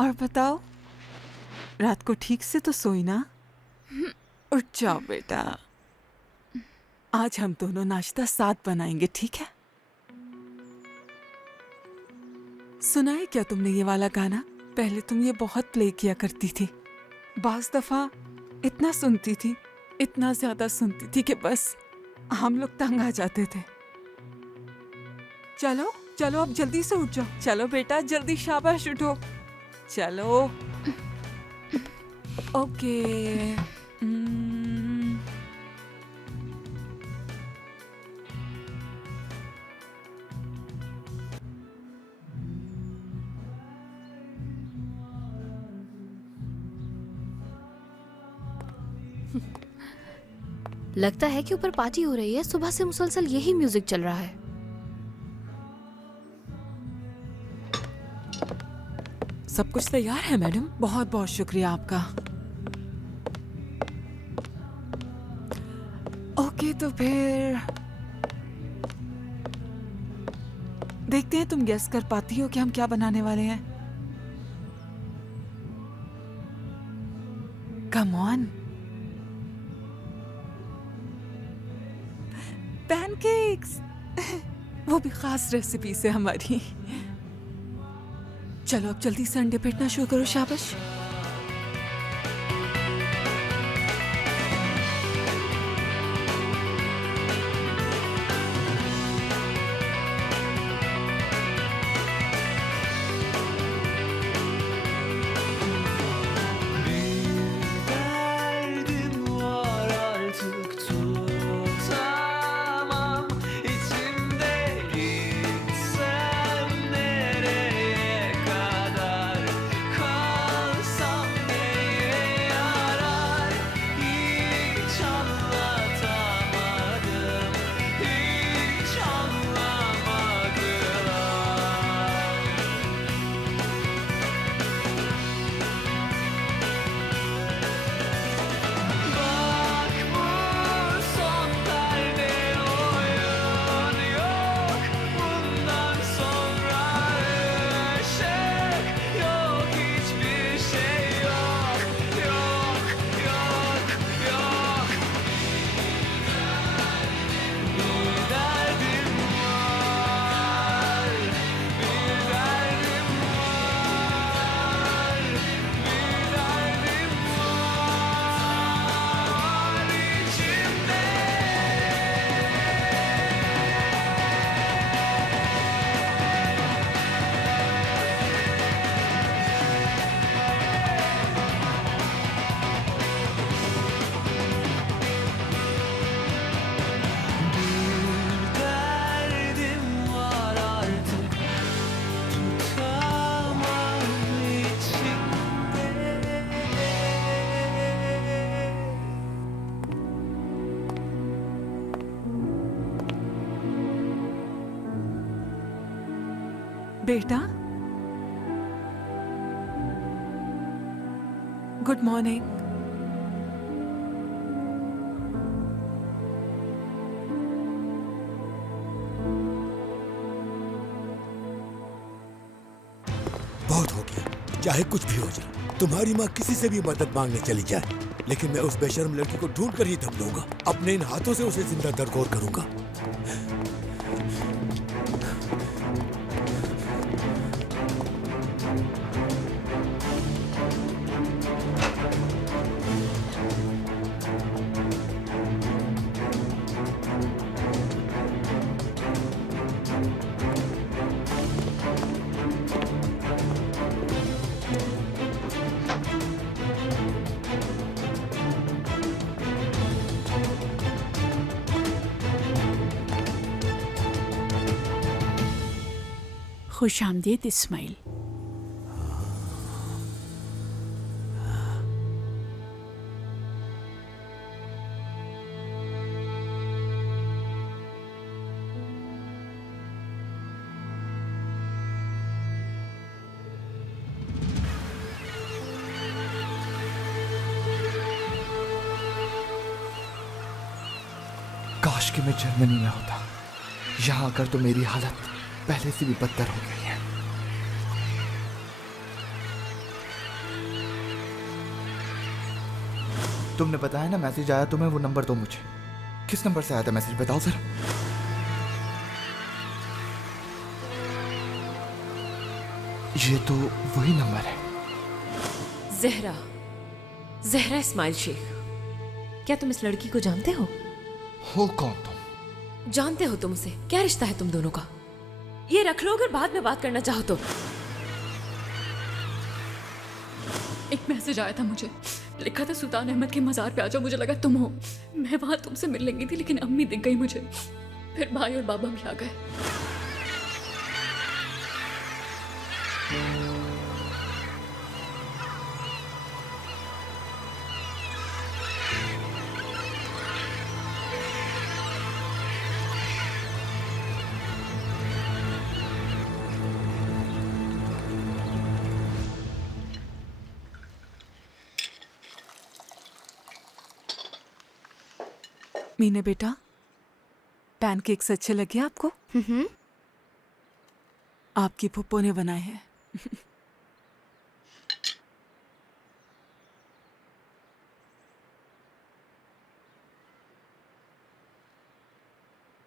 और बताओ, रात को ठीक से तो सोई ना? उठ जाओ बेटा, आज हम दोनों नाश्ता साथ बनाएंगे, ठीक है? सुना है क्या तुमने ये वाला गाना? पहले तुम ये बहुत प्ले किया करती थी। बास दफा इतना सुनती थी, इतना ज्यादा सुनती थी कि बस हम लोग तंग आ जाते थे। चलो चलो अब जल्दी से उठ जाओ। चलो बेटा जल्दी, शाबाश उठो। चलो ओके। लगता है कि ऊपर पार्टी हो रही है। सुबह से मुसलसल यही म्यूजिक चल रहा है। सब कुछ तैयार है मैडम? बहुत बहुत शुक्रिया आपका। ओके तो फिर देखते हैं तुम गेस कर पाती हो कि हम क्या बनाने वाले हैं। Come on. पैनकेक्स, वो भी खास रेसिपी से हमारी। चलो अब जल्दी से अंडे फेंटना शुरू करो। शाबाश। बेटा गुड मॉर्निंग। बहुत हो गया, चाहे कुछ भी हो जाए। तुम्हारी माँ किसी से भी मदद मांगने चली जाए, लेकिन मैं उस बेशर्म लड़की को ढूंढ कर ही दम लूंगा। अपने इन हाथों से उसे जिंदा दरगोर करूंगा। खुश आमदीद इस्माइल। काश कि मैं जर्मनी में होता। यहाँ आकर तो मेरी हालत पहले से भी बदतर हो गई है। तुमने बताया ना मैसेज आया तुम्हें, वो नंबर दो मुझे। किस नंबर से आया था मैसेज, बताओ सर। ये तो वही नंबर है। जहरा, जहरा इस्माइल शेख, क्या तुम इस लड़की को जानते हो? हो कौन तुम? जानते हो तुम उसे? क्या रिश्ता है तुम दोनों का? ये रख लो अगर बाद में बात करना चाहो तो। एक मैसेज आया था मुझे, लिखा था सुल्तान अहमद के मज़ार पे आ जाओ। मुझे लगा तुम हो। मैं वहां तुमसे मिल लेंगी थी, लेकिन अम्मी दिख गई मुझे। फिर भाई और बाबा भी आ गए। मीने बेटा, पैनकेक्स अच्छे लगे आपको? आपकी फुप्पो ने बनाए हैं।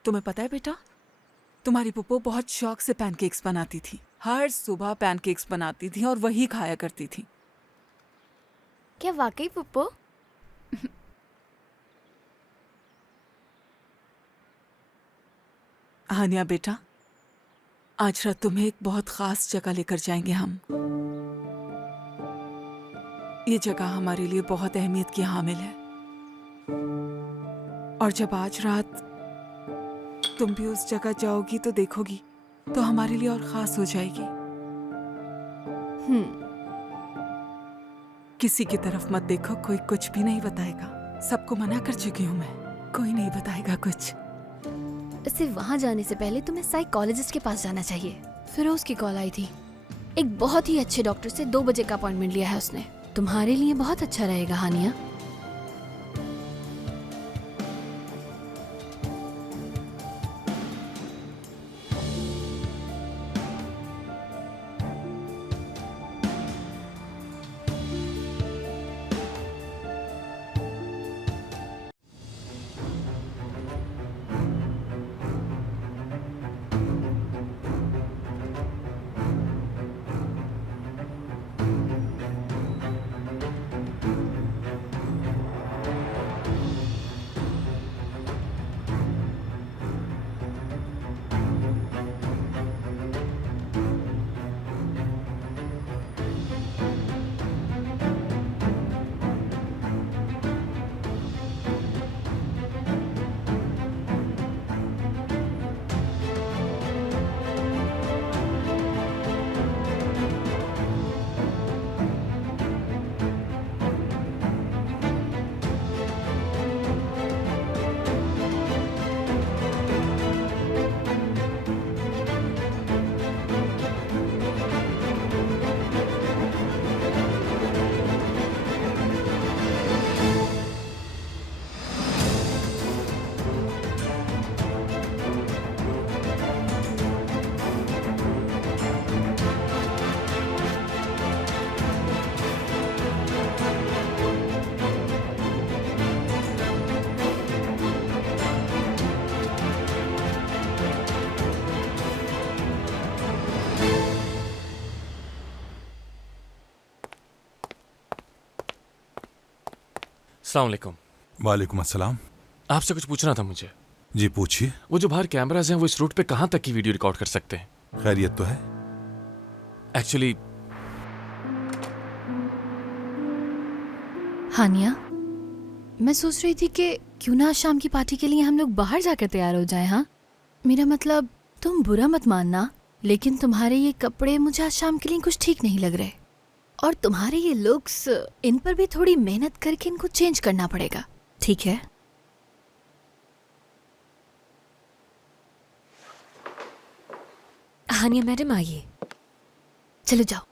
तुम्हें पता है बेटा, तुम्हारी पुप्पो बहुत शौक से पैनकेक्स बनाती थी। हर सुबह पैनकेक्स बनाती थी और वही खाया करती थी। क्या वाकई पुप्पो? हानिया बेटा, आज रात तुम्हें एक बहुत खास जगह लेकर जाएंगे हम। ये जगह हमारे लिए बहुत अहमियत की हामिल है, और जब आज रात तुम भी उस जगह जाओगी तो देखोगी तो हमारे लिए और खास हो जाएगी। किसी की तरफ मत देखो, कोई कुछ भी नहीं बताएगा। सबको मना कर चुकी हूँ मैं, कोई नहीं बताएगा कुछ। सिर्फ वहाँ जाने से पहले तुम्हें साइकोलॉजिस्ट के पास जाना चाहिए। फिरोज की कॉल आई थी, एक बहुत ही अच्छे डॉक्टर से 2 बजे का अपॉइंटमेंट लिया है उसने। तुम्हारे लिए बहुत अच्छा रहेगा हानिया। अस्सलाम वालेकुम। वालेकुम अस्सलाम। आपसे कुछ पूछना था मुझे। जी पूछिए। वो जो बाहर कैमरास हैं वो इस रूट पे कहाँ तक की वीडियो रिकॉर्ड कर सकते हैं? खैरियत तो है? एक्चुअली हानिया, मैं सोच रही थी कि क्यों ना शाम की पार्टी के लिए हम लोग बाहर जाकर तैयार हो जाएं। हाँ, मेरा मतलब तुम बुरा मत मानना, लेकिन तुम्हारे ये कपड़े मुझे आज शाम के लिए कुछ ठीक नहीं लग रहे, और तुम्हारे ये लुक्स, इन पर भी थोड़ी मेहनत करके इनको चेंज करना पड़ेगा, ठीक है? हानिया मैडम आइए। चलो जाओ।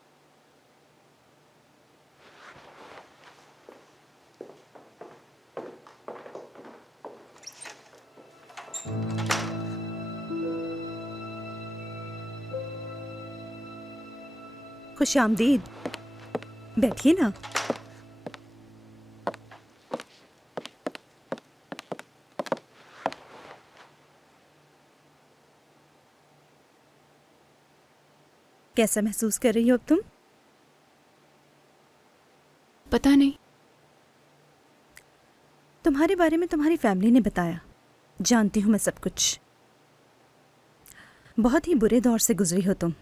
खुश आमदीद, बैठिए ना। कैसा महसूस कर रही हो अब तुम? पता नहीं। तुम्हारे बारे में तुम्हारी फैमिली ने बताया। जानती हूँ मैं सब कुछ। बहुत ही बुरे दौर से गुजरी हो तुम,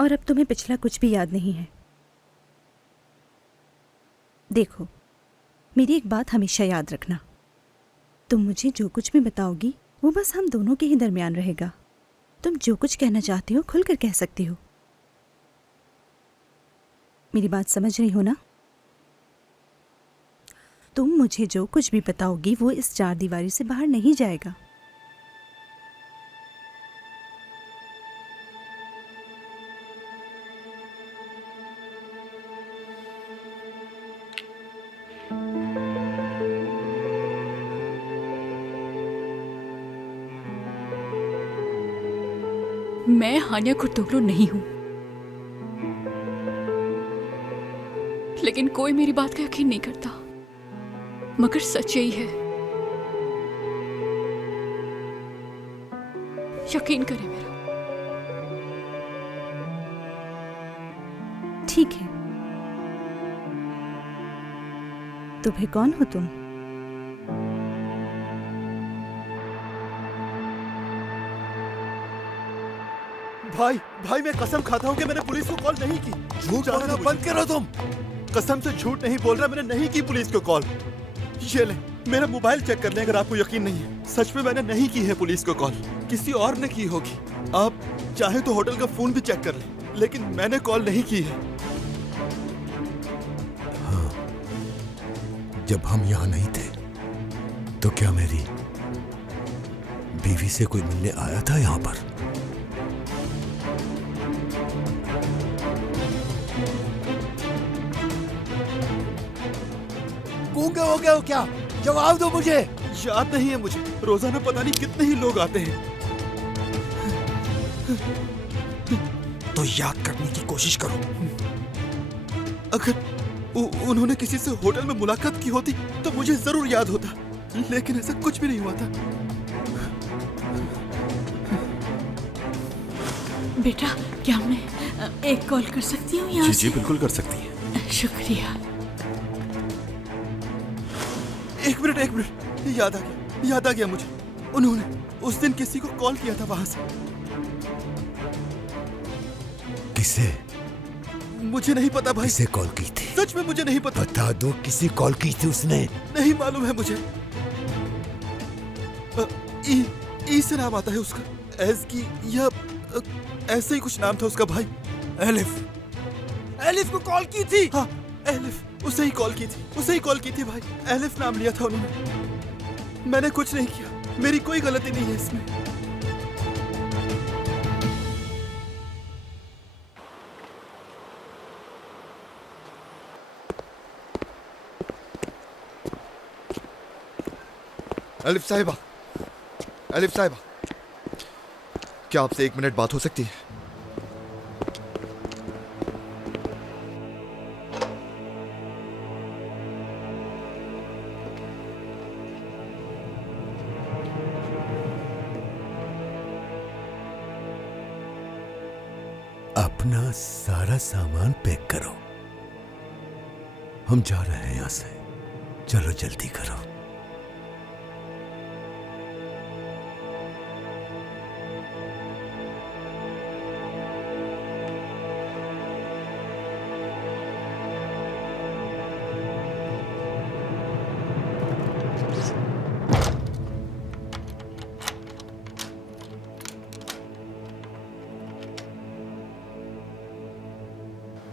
और अब तुम्हें पिछला कुछ भी याद नहीं है। देखो, मेरी एक बात हमेशा याद रखना। तुम मुझे जो कुछ भी बताओगी वो बस हम दोनों के ही दरमियान रहेगा। तुम जो कुछ कहना चाहती हो खुलकर कह सकती हो। मेरी बात समझ रही हो ना? तुम मुझे जो कुछ भी बताओगी वो इस चार दीवारी से बाहर नहीं जाएगा। मैं हानिया कुर्तोगलू नहीं हूं, लेकिन कोई मेरी बात का यकीन नहीं करता। मगर सच यही है, यकीन करें मेरा। ठीक है, तो फिर कौन हो तुम? भाई भाई, मैं कसम खाता हूँ कि मैंने पुलिस को कॉल नहीं की। झूठ बोलना बंद करो तुम। कसम से झूठ नहीं बोल रहा, मैंने नहीं की पुलिस को कॉल। ये ले, मेरा मोबाइल चेक कर ले अगर आपको यकीन नहीं है। सच में मैंने नहीं की है पुलिस को कॉल, किसी और ने की होगी। आप चाहे तो होटल का फोन भी चेक कर ले, लेकिन मैंने कॉल नहीं की है। हाँ, जब हम यहाँ नहीं थे तो क्या मेरी बीवी से कोई मिलने आया था यहाँ पर? गूंगे हो गए हो क्या? जवाब दो मुझे। याद नहीं है मुझे, रोजाना पता नहीं कितने ही लोग आते हैं। तो याद करने की कोशिश करो। अगर उन्होंने किसी से होटल में मुलाकात की होती तो मुझे जरूर याद होता, लेकिन ऐसा कुछ भी नहीं हुआ था। बेटा, क्या मैं एक कॉल कर सकती हूँ यहाँ जी से? जी बिल्कुल कर सकती हैं। शुक्रिया। एक मिनट, याद आ गया मुझे। उन्होंने उस दिन किसी को कॉल किया था वहां से। किसे? मुझे नहीं पता भाई। किसे कॉल की थी? सच में मुझे नहीं पता। बता दो, किसे कॉल की थी उसने? नहीं मालूम है मुझे। ई से नाम आता है उसका, एस की या ऐसे ही कुछ नाम था उसका भाई। एलिफ को कॉल की थी। हाँ, एलिफ, उसे ही कॉल की थी भाई। एलिफ नाम लिया था उन्होंने। मैंने कुछ नहीं किया, मेरी कोई गलती नहीं है इसमें। एलिफ साहिबा, क्या आपसे 1 मिनट बात हो सकती है? अपना सारा सामान पैक करो, हम जा रहे हैं यहाँ से। चलो जल्दी करो।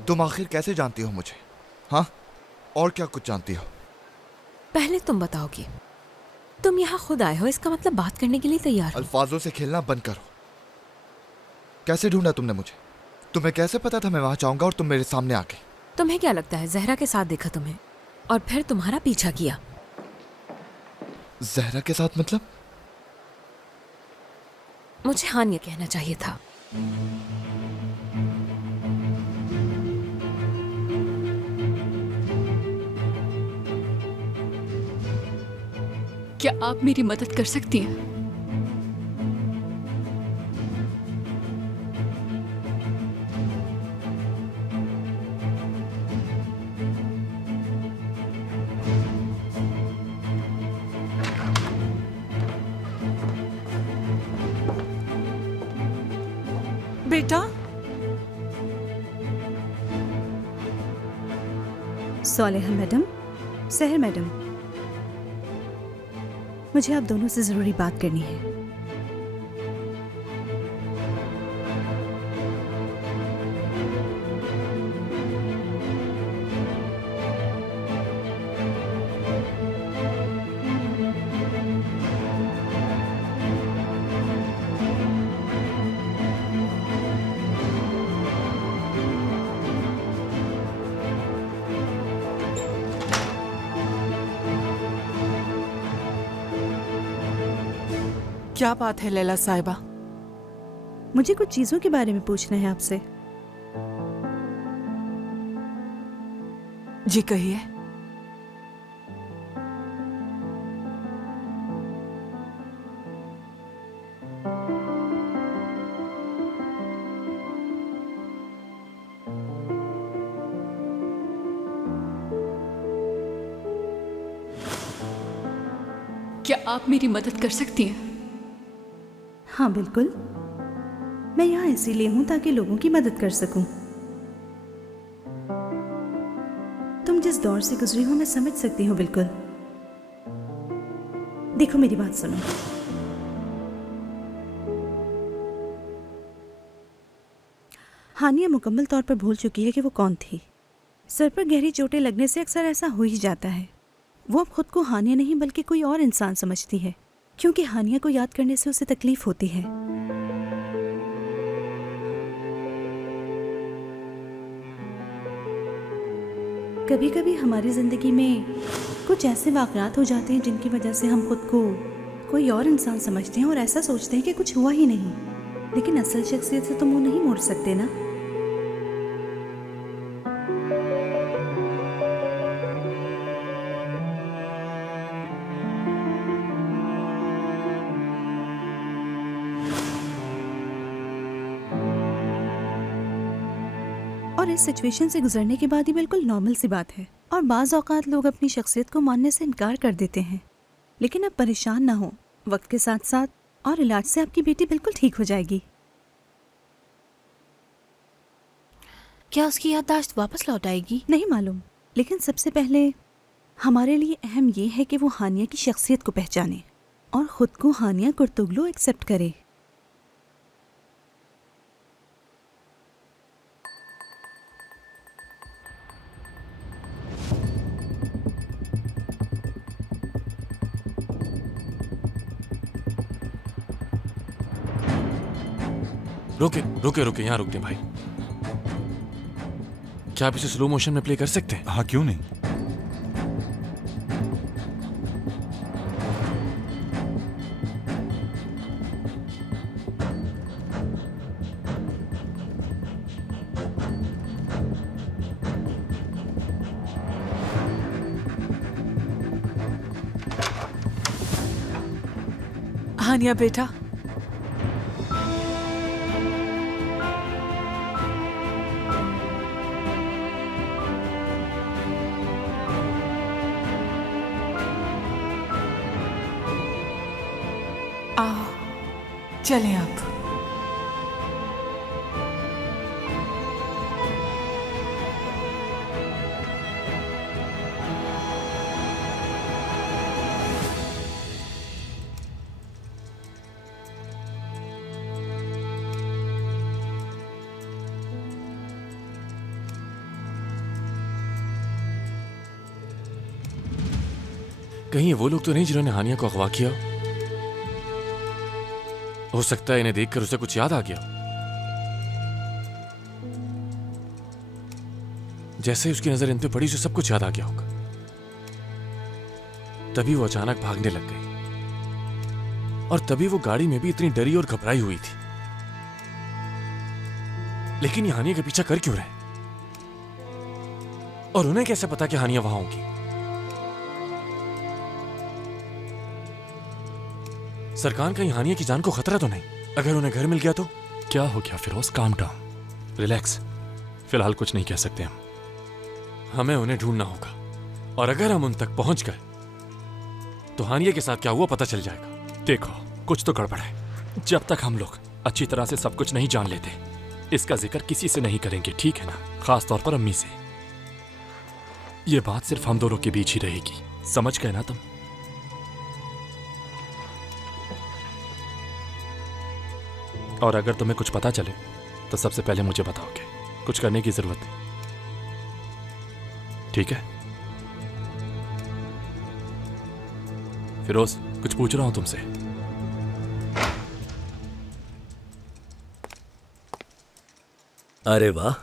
तुम आखिर कैसे जानती हो मुझे? हाँ, और क्या कुछ जानती हो? पहले तुम बताओगे। तुम यहाँ खुद आए हो, इसका मतलब बात करने के लिए तैयार हो। अल्फाजों से खेलना बंद करो। कैसे ढूंढा तुमने मुझे? तुम्हें कैसे पता था मैं वहां जाऊंगा और तुम मेरे सामने आ गई? तुम्हें क्या लगता है जहरा के साथ देखा तुम्हें और फिर तुम्हारा पीछा किया? जहरा के साथ मतलब? मुझे हानिया कहना चाहिए था। क्या आप मेरी मदद कर सकती हैं? बेटा। सालेहा मैडम, सहर मैडम, मुझे आप दोनों से जरूरी बात करनी है। क्या बात है लैला साहिबा? मुझे कुछ चीजों के बारे में पूछना है आपसे। जी कहिए। क्या आप मेरी मदद कर सकती हैं? हाँ बिल्कुल, मैं यहाँ इसीलिए हूँ ताकि लोगों की मदद कर सकूं। तुम जिस दौर से गुजरी हो मैं समझ सकती हूँ बिल्कुल। देखो मेरी बात सुनो। हानिया मुकम्मल तौर पर भूल चुकी है कि वो कौन थी। सर पर गहरी चोटें लगने से अक्सर ऐसा हो ही जाता है। वो अब खुद को हानिया नहीं बल्कि कोई और इंसान समझती है, क्योंकि हानिया को याद करने से उसे तकलीफ होती है। कभी कभी हमारी जिंदगी में कुछ ऐसे वाक़यात हो जाते हैं जिनकी वजह से हम खुद को कोई और इंसान समझते हैं और ऐसा सोचते हैं कि कुछ हुआ ही नहीं, लेकिन असल शख्सियत से तो मुंह नहीं मोड़ सकते ना। और इस सिचुएशन से गुजरने के बाद ही बिल्कुल नॉर्मल सी बात है। और बाज़ औक़ात लोग अपनी शख्सियत को मानने से इनकार कर देते हैं, लेकिन अब परेशान ना हो, वक्त के साथ साथ और इलाज से आपकी बेटी बिल्कुल ठीक हो जाएगी। क्या उसकी याददाश्त वापस लौट आएगी? नहीं मालूम, लेकिन सबसे पहले हमारे लिए अहम ये है कि वो हानिया की शख्सियत को पहचाने और ख़ुद को हानिया कुर्तुगलू एक्सेप्ट करे। रुके रुके रुके, यहाँ रुक दे भाई। क्या आप इसे स्लो मोशन में प्ले कर सकते हैं? हाँ क्यों नहीं। हानिया बेटा, आओ चलें आप। कहीं ये वो लोग तो नहीं जिन्होंने हानिया को अगवा किया? हो सकता है इन्हें देखकर उसे कुछ याद आ गया। जैसे ही उसकी नजर इन पे पड़ी उसे सब कुछ याद आ गया होगा। तभी वो अचानक भागने लग गई और तभी वो गाड़ी में भी इतनी डरी और घबराई हुई थी। लेकिन ये हानिया के पीछा कर क्यों रहे? और उन्हें कैसे पता कि हानिया वहां होगी? सरकार कहीं हानिया की जान को खतरा तो नहीं? अगर उन्हें घर मिल गया तो? क्या हो गया फिरोज? Calm down, relax. फिलहाल कुछ नहीं कह सकते हम। हमें उन्हें ढूंढना होगा और अगर हम उन तक पहुंच गए तो हानिया के साथ क्या हुआ पता चल जाएगा। देखो कुछ तो गड़बड़ है। जब तक हम लोग अच्छी तरह से सब कुछ नहीं जान लेते इसका जिक्र किसी से नहीं करेंगे, ठीक है ना? खास तौर पर अम्मी से। ये बात सिर्फ हम दोनों के बीच ही रहेगी, समझ गए ना तुम? और अगर तुम्हें कुछ पता चले तो सबसे पहले मुझे बताओगे। कुछ करने की जरूरत नहीं, ठीक है? फिरोज, कुछ पूछ रहा हूं तुमसे। अरे वाह,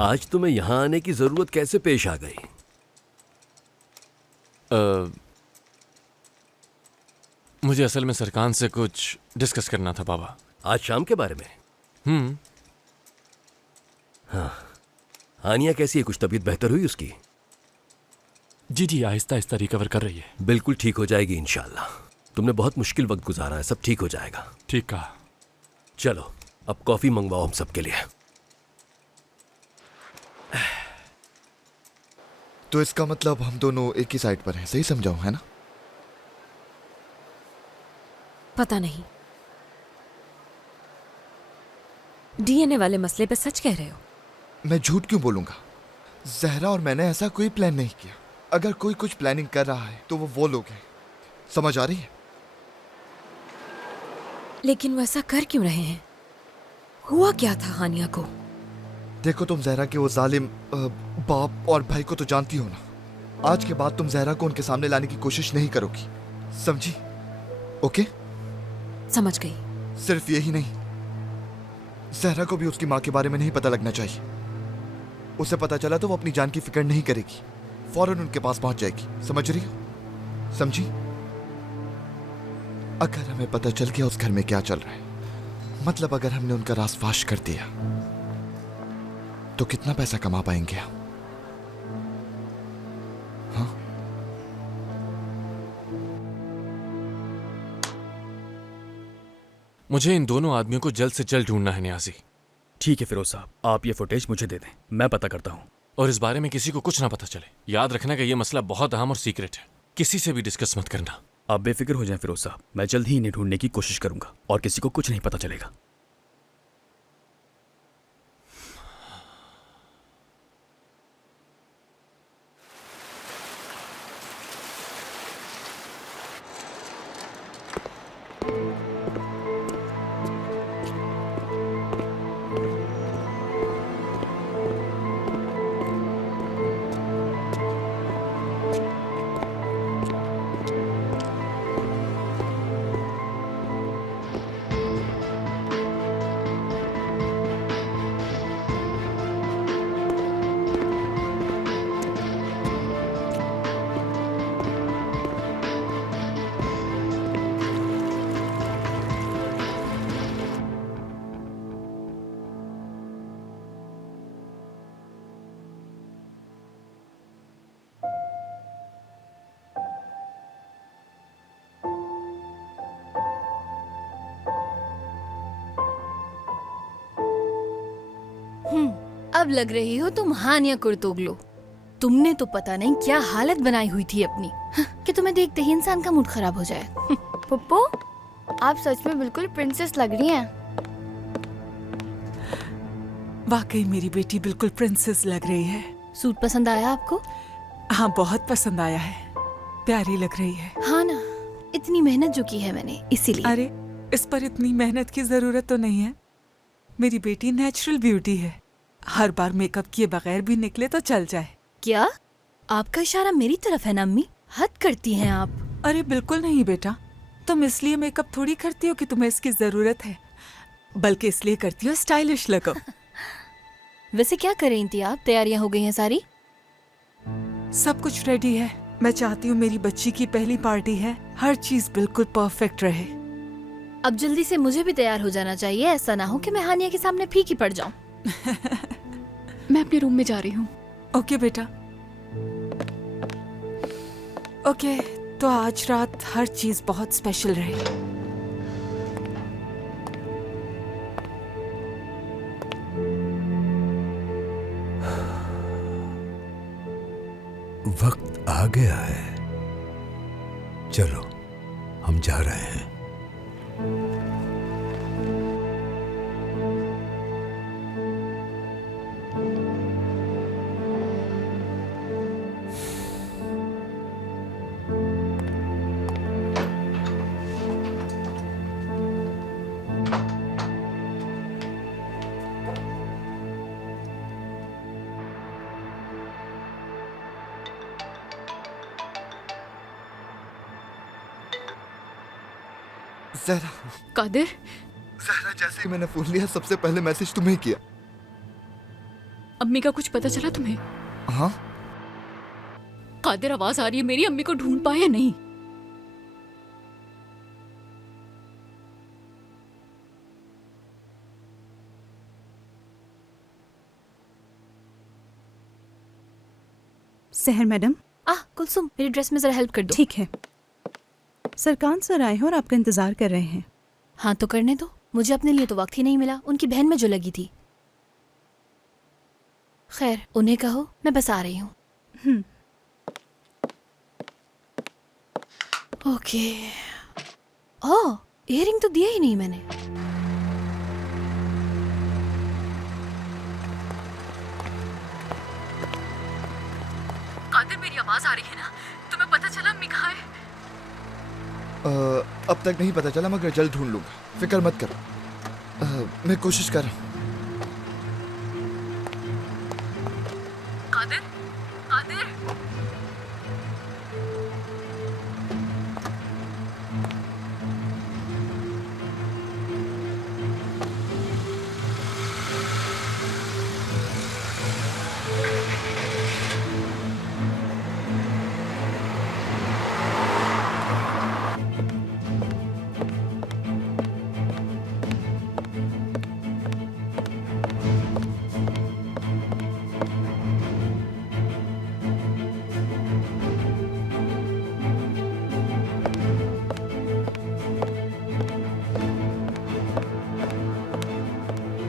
आज तुम्हें यहां आने की जरूरत कैसे पेश आ गई? मुझे असल में सरकान से कुछ डिस्कस करना था बाबा। आज शाम के बारे में? हाँ, हानिया कैसी है? कुछ तबीयत बेहतर हुई उसकी? जी, आहिस्ता आहिस्ता रिकवर कर रही है। बिल्कुल ठीक हो जाएगी इंशाल्लाह। तुमने बहुत मुश्किल वक्त गुजारा है, सब ठीक हो जाएगा। ठीक कहा। चलो अब कॉफी मंगवाओ हम सबके लिए। तो इसका मतलब हम दोनों एक ही साइड पर हैं, सही समझाऊं, है ना? पता नहीं, डीएनए वाले मसले पे सच कह रहे हो? मैं झूठ क्यों बोलूंगा? जहरा और मैंने ऐसा कोई प्लान नहीं किया। अगर कोई कुछ प्लानिंग कर रहा है तो वो लोग हैं, समझ आ रही है? लेकिन वो ऐसा कर क्यों रहे हैं? हुआ क्या था हानिया को? देखो, तुम जहरा के वो जालिम बाप और भाई को तो जानती हो ना। आज के बाद तुम जहरा को उनके सामने लाने की कोशिश नहीं करोगी, समझी? ओके? समझ गई। सिर्फ यही नहीं, जहरा को भी उसकी माँ के बारे में नहीं पता लगना चाहिए। उसे पता चला तो वो अपनी जान की फिक्र नहीं करेगी, फौरन उनके पास पहुंच जाएगी, समझ रही हो? समझी? अगर हमें पता चल गया उस घर में क्या चल रहा है, मतलब अगर हमने उनका राज फाश कर दिया, तो कितना पैसा कमा पाएंगे हम? हाँ? मुझे इन दोनों आदमियों को जल्द से जल्द ढूंढना है नियाजी। ठीक है फिरोज साहब, आप ये फुटेज मुझे दे दें, मैं पता करता हूँ। और इस बारे में किसी को कुछ ना पता चले। याद रखना कि यह मसला बहुत अहम और सीक्रेट है, किसी से भी डिस्कस मत करना। आप बेफिक्र हो जाएं फिरोज साहब, मैं जल्द ही इन्हें ढूंढने की कोशिश करूंगा और किसी को कुछ नहीं पता चलेगा। अब लग रही हो तुम हानिया कुर्तोगलो। तुमने तो पता नहीं क्या हालत बनाई हुई थी अपनी, कि तुम्हें देखते ही इंसान का मूड खराब हो जाए। पप्पू, आप सच में बिल्कुल प्रिंसेस लग रही हैं। वाकई मेरी बेटी बिल्कुल प्रिंसेस लग रही है। सूट पसंद आया आपको? हाँ, बहुत पसंद आया है, प्यारी लग रही है। हाँ ना, इतनी मेहनत जो की है मैंने, इसीलिए। अरे, इस पर इतनी मेहनत की जरूरत तो नहीं है। मेरी बेटी नेचुरल ब्यूटी है, हर बार मेकअप किए बगैर भी निकले तो चल जाए। क्या आपका इशारा मेरी तरफ है ना अम्मी? हद करती हैं आप। अरे बिल्कुल नहीं बेटा, तुम इसलिए मेकअप थोड़ी करती हो कि तुम्हें इसकी जरूरत है, बल्कि इसलिए करती हो स्टाइलिश लगो। वैसे क्या कर रही थी आप? तैयारियां हो गई हैं सारी? सब कुछ रेडी है। मैं चाहती हूँ मेरी बच्ची की पहली पार्टी है, हर चीज बिल्कुल परफेक्ट रहे। अब जल्दी से मुझे भी तैयार हो जाना चाहिए, ऐसा ना हो कि मैं हानिया के सामने फीकी पड़ जाऊं। मैं अपने रूम में जा रही हूँ। ओके बेटा, ओके। तो आज रात हर चीज बहुत स्पेशल रहे। वक्त आ गया है, चलो हम जा रहे हैं। जहरा, कादिर, जहरा जैसे ही मैंने फोन लिया सबसे पहले मैसेज तुम्हें किया। अम्मी का कुछ पता चला तुम्हें? हाँ कादिर, आवाज आ रही है मेरी, अम्मी को ढूंढ पाए या नहीं? सहर मैडम। कुलसुम, मेरी ड्रेस में जरा हेल्प कर दो। ठीक है। सरकान सर आए हैं और आपका इंतजार कर रहे हैं। हाँ तो करने दो, मुझे अपने लिए तो वक्त ही नहीं मिला, उनकी बहन में जो लगी थी। खैर, उन्हें कहो मैं बस आ रही हूँ। ओके। ओह, इयररिंग तो दिया ही नहीं मैंने। कादिर, मेरी आवाज आ रही है ना? तुम्हें पता चला अम्मी कहाँ है? अब तक नहीं पता चला, मगर जल्द ढूंढ लूंगा, फिक्र मत करो। मैं कोशिश कर रहा हूँ। कादिर, कादिर।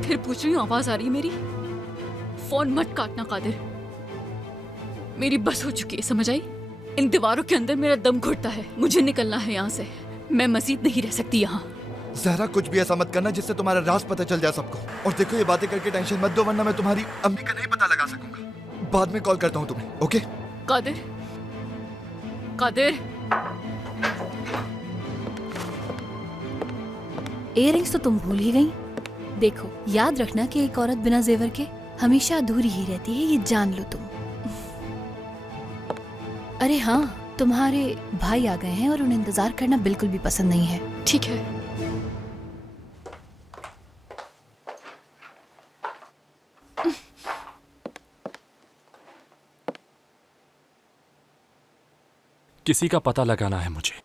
फिर पूछ रही हूँ आवाज आ रही है मेरी? फोन मत काटना कादिर, मेरी बस हो चुकी है, समझ आई? इन दीवारों के अंदर मेरा दम घुटता है, मुझे निकलना है यहाँ से, मैं मजीद नहीं रह सकती यहाँ। जहरा, कुछ भी ऐसा मत करना जिससे तुम्हारा राज पता चल जाए सबको। और देखो, ये बातें करके टेंशन मत दो, वरना मैं तुम्हारी अम्मी का नहीं पता लगा सकूंगा। बाद में कॉल करता हूँ तुम्हें, ओके? कादिर, कादिर। इयररिंग्स तो तुम भूल ही गई। देखो, याद रखना कि एक औरत बिना जेवर के हमेशा अधूरी ही रहती है, ये जान लो तुम। अरे हाँ, तुम्हारे भाई आ गए हैं और उन्हें इंतजार करना बिल्कुल भी पसंद नहीं है। ठीक है। किसी का पता लगाना है मुझे।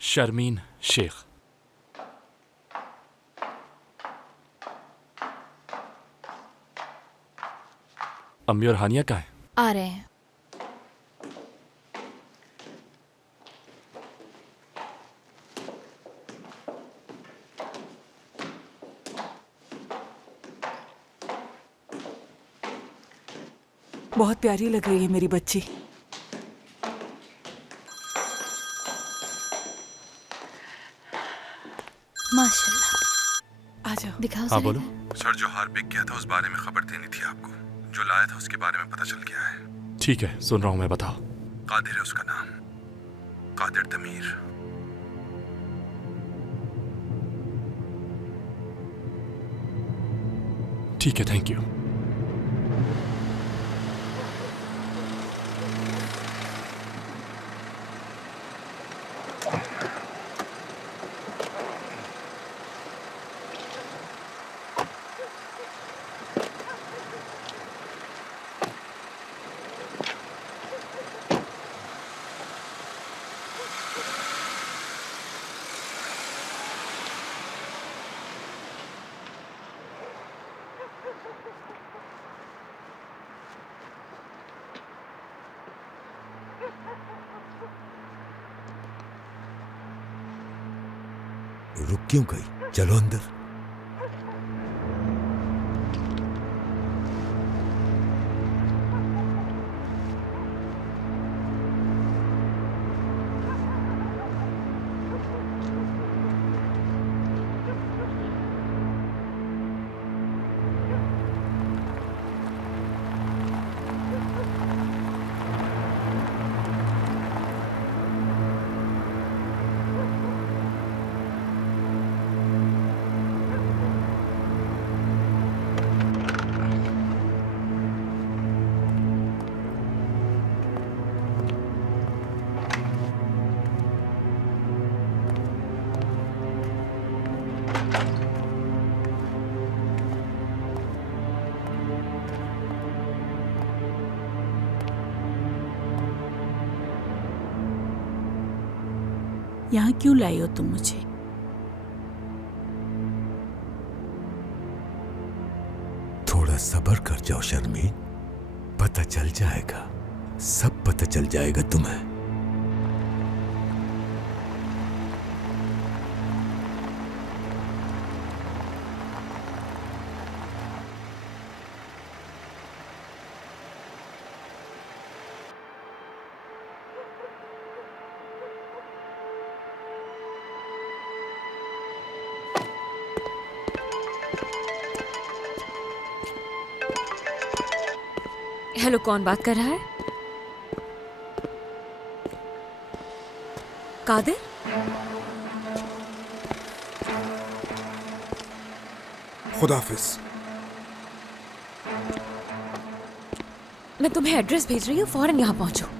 शर्मीन शेख। अम्मी और हानिया कहाँ हैं? आ रहे हैं। बहुत प्यारी लग रही है मेरी बच्ची। माशाल्लाह। आ जाओ, दिखाओ। हाँ बोलो। सर, जो हार बिक गया था उस बारे में खबर देनी थी आपको। जो लाया था उसके बारे में पता चल गया है। ठीक है, सुन रहा हूँ मैं, बताओ। कादिर है उसका नाम, कादिर तमीर। ठीक है, थैंक यू। रुक क्यों गई? चलो अंदर। यहाँ क्यों लाई हो तुम मुझे? थोड़ा सब्र कर जाओ शर्मीन, पता चल जाएगा, सब पता चल जाएगा तुम्हें। हेलो, कौन बात कर रहा है? कादिर? खुदाफिज। मैं तुम्हें एड्रेस भेज रही हूँ, फौरन यहाँ पहुंचो।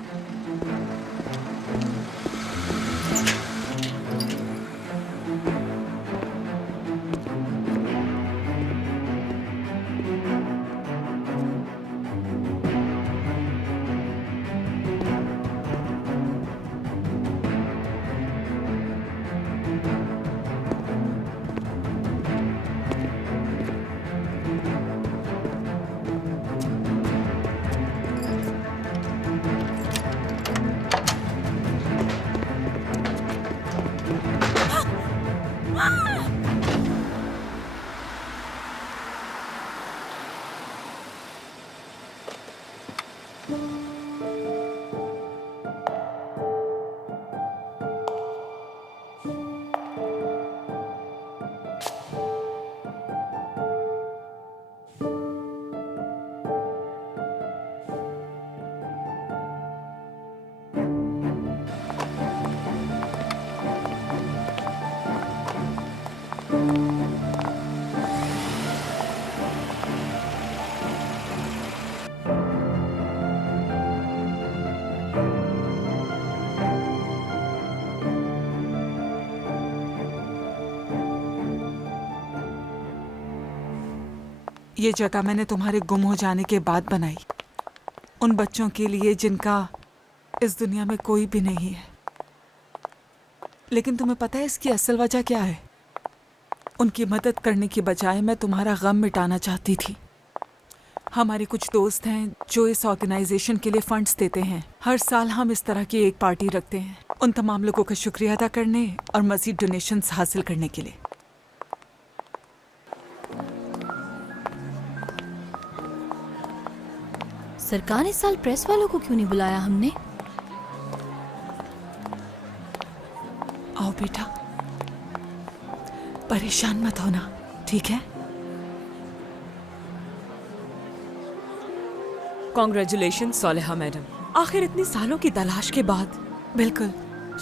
ये जगह मैंने तुम्हारे गुम हो जाने के बाद बनाई, उन बच्चों के लिए जिनका इस दुनिया में कोई भी नहीं है। लेकिन तुम्हें पता है इसकी असल वजह क्या है? उनकी मदद करने की बजाय मैं तुम्हारा गम मिटाना चाहती थी। हमारे कुछ दोस्त हैं जो इस ऑर्गेनाइजेशन के लिए फंड्स देते हैं। हर साल हम इस तरह की एक पार्टी रखते हैं, उन तमाम लोगों का शुक्रिया अदा करने और मज़ीद डोनेशंस हासिल करने के लिए। सरकार इस साल प्रेस वालों को क्यों नहीं बुलाया हमने? आओ बेटा, परेशान मत होना, ठीक है? कॉन्ग्रेचुलेशन सोलेहा मैडम, आखिर इतनी सालों की तलाश के बाद। बिल्कुल,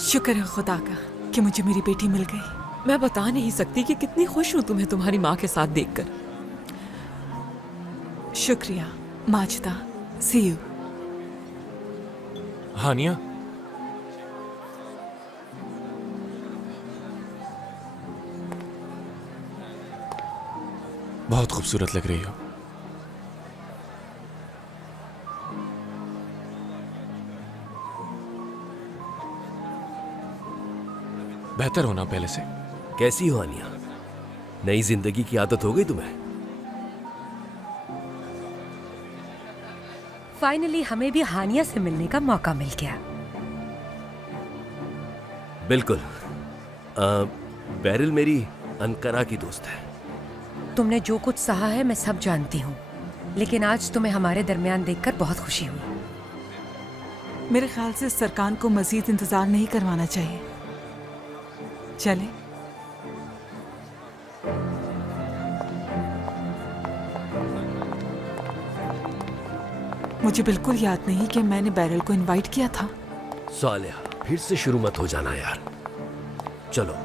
शुक्र है खुदा का कि मुझे मेरी बेटी मिल गई। मैं बता नहीं सकती कि कितनी खुश हूँ तुम्हें तुम्हारी माँ के साथ देखकर। शुक्रिया माजिदा, सी यू। हानिया, बहुत खूबसूरत लग रही हो। बेहतर होना पहले से। कैसी हो हानिया? नई जिंदगी की आदत हो गई तुम्हें? फाइनली हमें भी हानिया से मिलने का मौका मिल गया। बिल्कुल। बैरिल मेरी अनकरा की दोस्त है। तुमने जो कुछ सहा है मैं सब जानती हूँ, लेकिन आज तुम्हें हमारे दरमियान देखकर बहुत खुशी हुई। मेरे ख्याल से सरकार को मजीद इंतजार नहीं करवाना चाहिए। चले। मुझे बिल्कुल याद नहीं कि मैंने बैरल को इनवाइट किया था। सालेहा, फिर से शुरू मत हो जाना यार। चलो।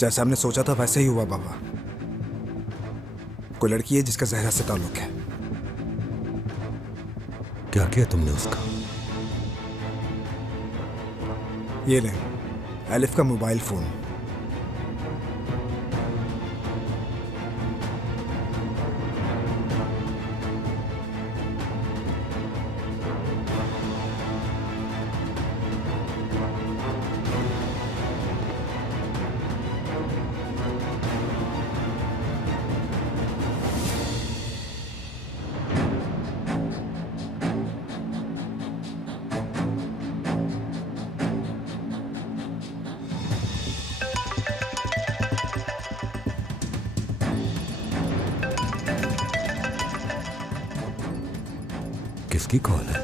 जैसा हमने सोचा था वैसे ही हुआ बाबा। कोई लड़की है जिसका जहरा से ताल्लुक है। क्या किया तुमने उसका? ये ले, एलिफ का मोबाइल फोन। किसकी कॉल है?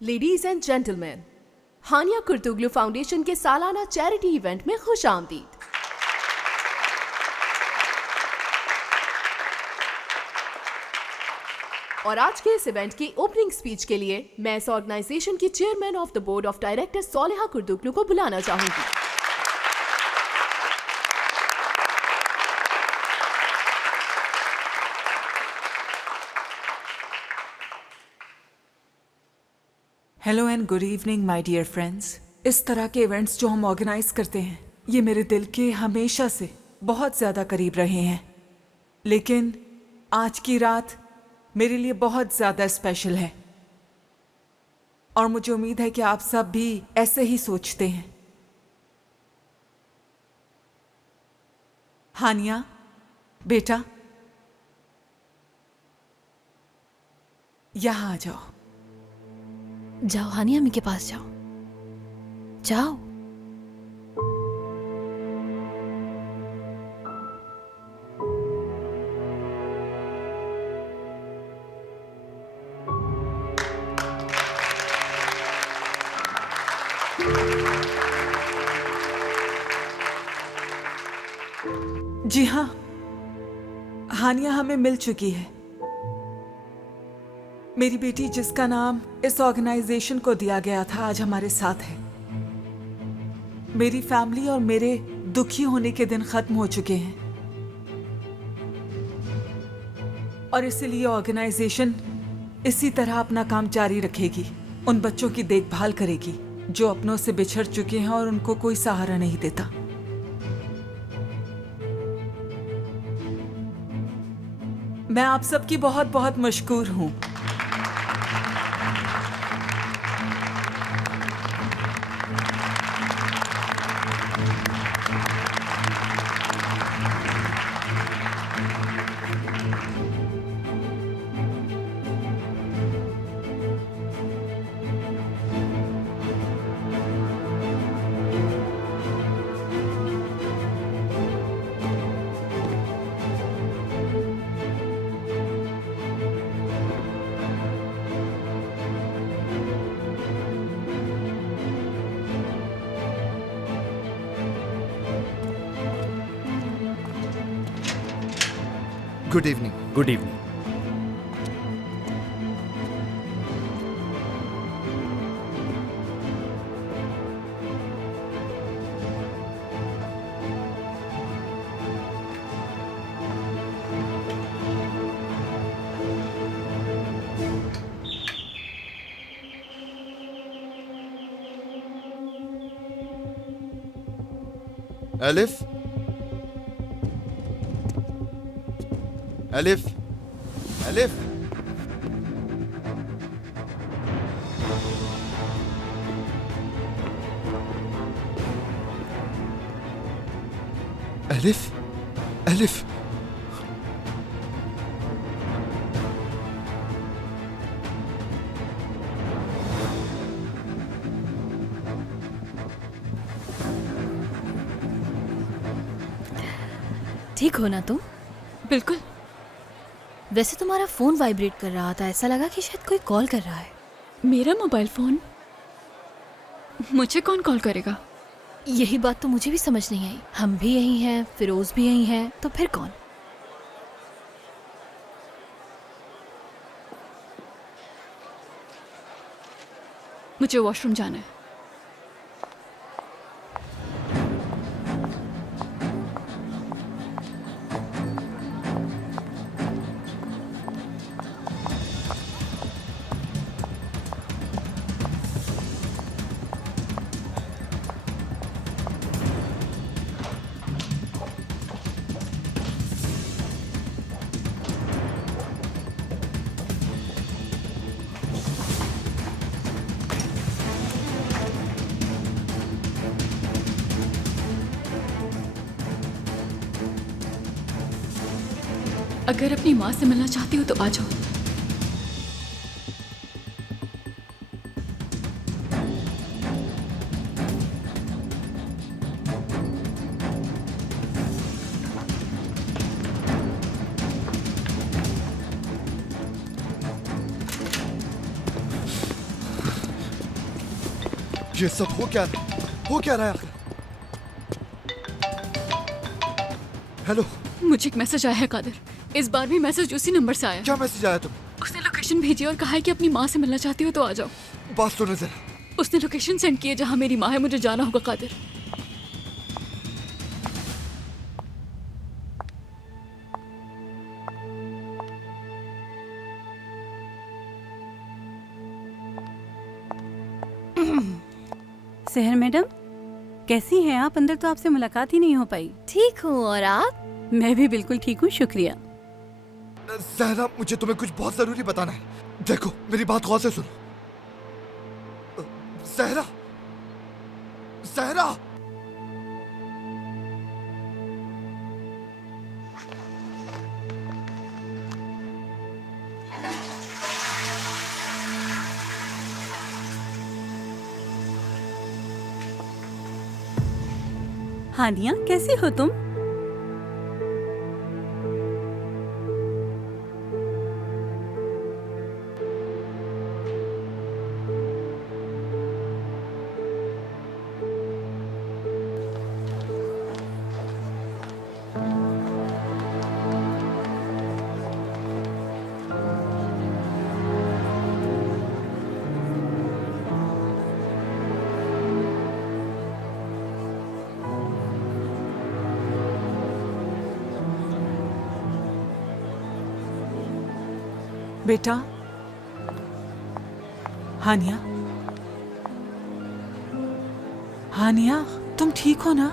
Ladies and gentleman, Hania Kurtoglu foundation के सालाना चैरिटी इवेंट में खुश आमदीद। और आज के इस इवेंट की ओपनिंग स्पीच के लिए मैं इस ऑर्गेनाइजेशन की chairman of the board of director Soleha Kurtoglu को बुलाना चाहूंगी। Hello and good evening my dear friends. इस तरह के इवेंट्स जो हम ऑर्गेनाइज करते हैं ये मेरे दिल के हमेशा से बहुत ज़्यादा करीब रहे हैं, लेकिन आज की रात मेरे लिए बहुत ज़्यादा स्पेशल है और मुझे उम्मीद है कि आप सब भी ऐसे ही सोचते हैं। हानिया बेटा, यहाँ आ जाओ। जाओ हानिया अम्मी के पास जाओ, जाओ। जी हाँ, हानिया हमें मिल चुकी है। मेरी बेटी जिसका नाम इस ऑर्गेनाइजेशन को दिया गया था आज हमारे साथ है। मेरी फैमिली और मेरे दुखी होने के दिन खत्म हो चुके हैं और इसलिए ऑर्गेनाइजेशन इसी तरह अपना काम जारी रखेगी, उन बच्चों की देखभाल करेगी जो अपनों से बिछड़ चुके हैं और उनको कोई सहारा नहीं देता। मैं आप सबकी बहुत बहुत मशकूर हूं। Good evening. Good evening. Elif, elif, elif, elif, elif. ठीक हो ना तुम? बिल्कुल। वैसे तुम्हारा फोन वाइब्रेट कर रहा था, ऐसा लगा कि शायद कोई कॉल कर रहा है। मेरा मोबाइल फोन? मुझे कौन कॉल करेगा? यही बात तो मुझे भी समझ नहीं आई। हम भी यही हैं, फिरोज भी यही है, तो फिर कौन? मुझे वॉशरूम जाना है। अगर अपनी माँ से मिलना चाहती हो तो आ जाओ। ये सब हो क्या रहा है आखिर? हेलो, मुझे एक मैसेज आया है कादिर। इस बार भी मैसेज उसी नंबर से आया। क्या मैसेज आया तुम? उसने लोकेशन भेजी और कहा है कि अपनी माँ से मिलना चाहती हो तो आ जाओ। बात सुनो जरा। उसने लोकेशन सेंड की है जहाँ मेरी माँ है, मुझे जाना होगा कादिर। सहर मैडम, कैसी हैं आप? अंदर तो आपसे मुलाकात ही नहीं हो पाई। ठीक हूँ, और आप? मैं भी बिल्कुल ठीक हूँ, शुक्रिया। ज़हरा, मुझे तुम्हें कुछ बहुत जरूरी बताना है। देखो, मेरी बात गौर से सुनो। ज़हरा, ज़हरा। हानिया, कैसी हो तुम? बेटा, हानिया, हानिया, तुम ठीक हो ना?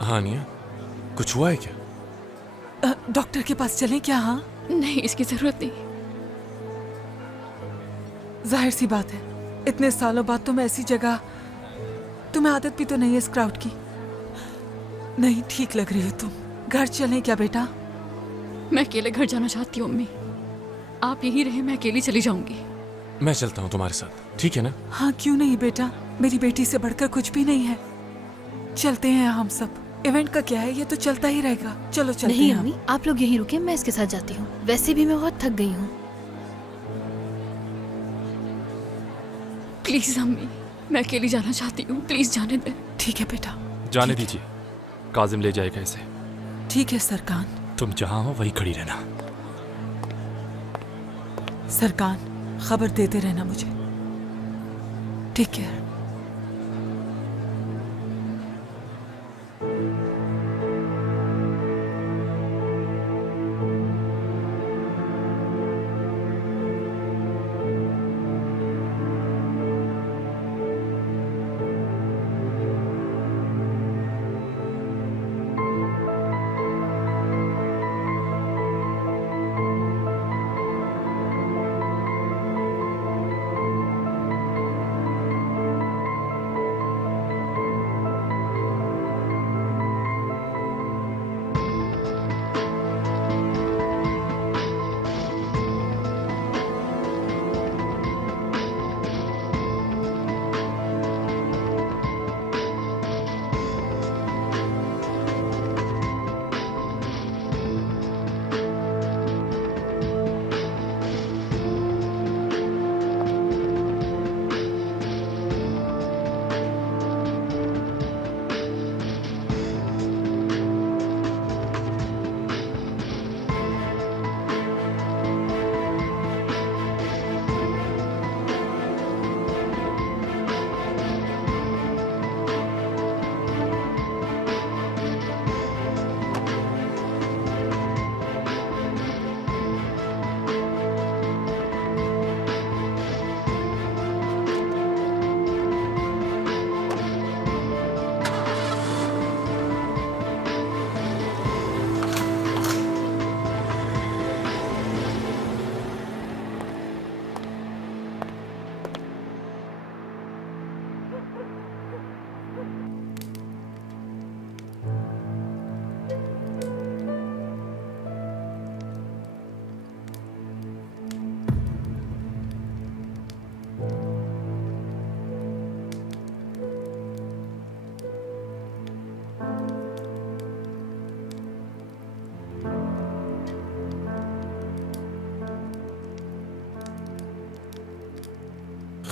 हानिया, कुछ हुआ है क्या? डॉक्टर के पास चलें क्या? हाँ, नहीं, इसकी जरूरत नहीं। जाहिर सी बात है, इतने सालों बाद तुम ऐसी जगह, तुम्हें आदत भी तो नहीं है इस क्राउड की। नहीं ठीक लग रही हो तुम। घर चलें क्या बेटा? मैं अकेले घर जाना चाहती हूँ अम्मी। आप यहीं रहे, मैं अकेली चली जाऊंगी। मैं चलता हूँ तुम्हारे साथ, ठीक है ना? हाँ, क्यों नहीं बेटा, मेरी बेटी से बढ़कर कुछ भी नहीं है। चलते हैं हम सब। इवेंट का क्या है, ये तो चलता ही रहेगा। चलो चलते नहीं हैं। अम्मी, आप लोग यहीं रुके, मैं इसके साथ जाती हूँ। वैसे भी मैं बहुत थक गई हूँ। प्लीज अम्मी, मैं अकेली जाना चाहती हूँ, प्लीज जाने दे। ठीक है बेटा, जाने दीजिए, काजिम ले जाएगा इसे। ठीक है सरकान। तुम जहाँ हो वहीं खड़ी रहना। सरकान, खबर देते रहना मुझे। Take care.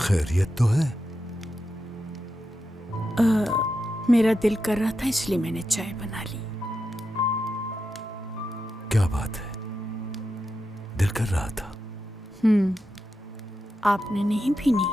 खैरियत तो है? मेरा दिल कर रहा था इसलिए मैंने चाय बना ली। क्या बात है, दिल कर रहा था? आपने नहीं पीनी?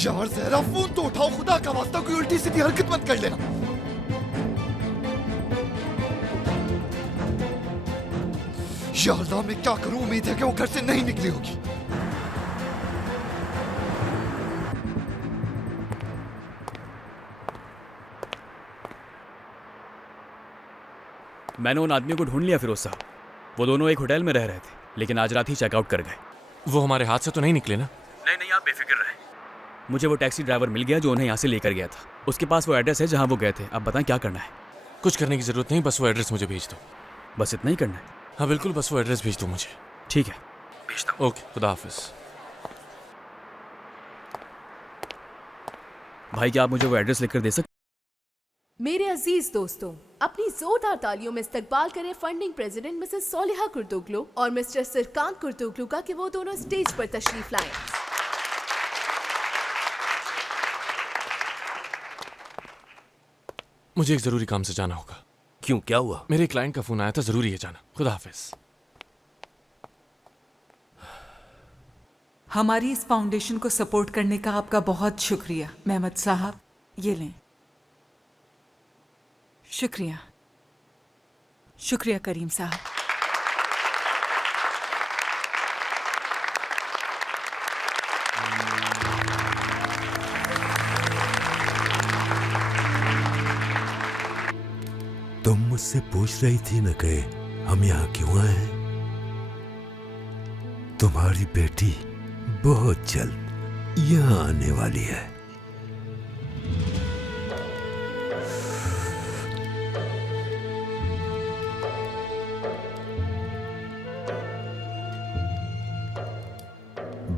यार जहरा, फोन तो उठाओ, खुदा का वास्ता कोई उल्टी सीधी हरकत मत कर लेना। या अल्लाह, मैं क्या करूं? उम्मीद है कि वो घर से नहीं निकली होगी। मैंने उन आदमियों को ढूंढ लिया फिरोज साहब। वो दोनों एक होटल में रह रहे थे, लेकिन आज रात ही चेकआउट कर गए। वो हमारे हाथ से तो नहीं निकले ना? नहीं, आप बेफिक्र रहे। मुझे वो टैक्सी ड्राइवर मिल गया जो उन्हें यहाँ से लेकर गया था। उसके पास वो एड्रेस है जहाँ वो गए थे। अब बताएं क्या करना है? कुछ करने की जरूरत नहीं, बस वो एड्रेस मुझे भेज दो। बस इतना ही करना है? हाँ बिल्कुल, बस वो एड्रेस भेज दो मुझे। ठीक है, भेजता हूँ। ओके, खुदा हाफिज। भाई, क्या आप मुझे वो एड्रेस लिखकर दे सकते? मेरे अजीज दोस्तों, अपनी जोरदार तालियों में इस्तकबाल करें फंडिंग प्रेसिडेंट मिसेस सोलिहा कुर्तुगलू और मिस्टर सिरकान कुर्तुगलू का कि वो दोनों स्टेज पर तशरीफ लाएं। मुझे एक जरूरी काम से जाना होगा। क्यों, क्या हुआ? मेरे क्लाइंट का फोन आया था, जरूरी है जाना। खुदा हाफिज। हमारी इस फाउंडेशन को सपोर्ट करने का आपका बहुत शुक्रिया मेहमद साहब। ये लें। शुक्रिया, शुक्रिया करीम साहब। तुम मुझसे पूछ रही थी न कि हम यहाँ क्यों आए हैं? तुम्हारी बेटी बहुत जल्द यहाँ आने वाली है।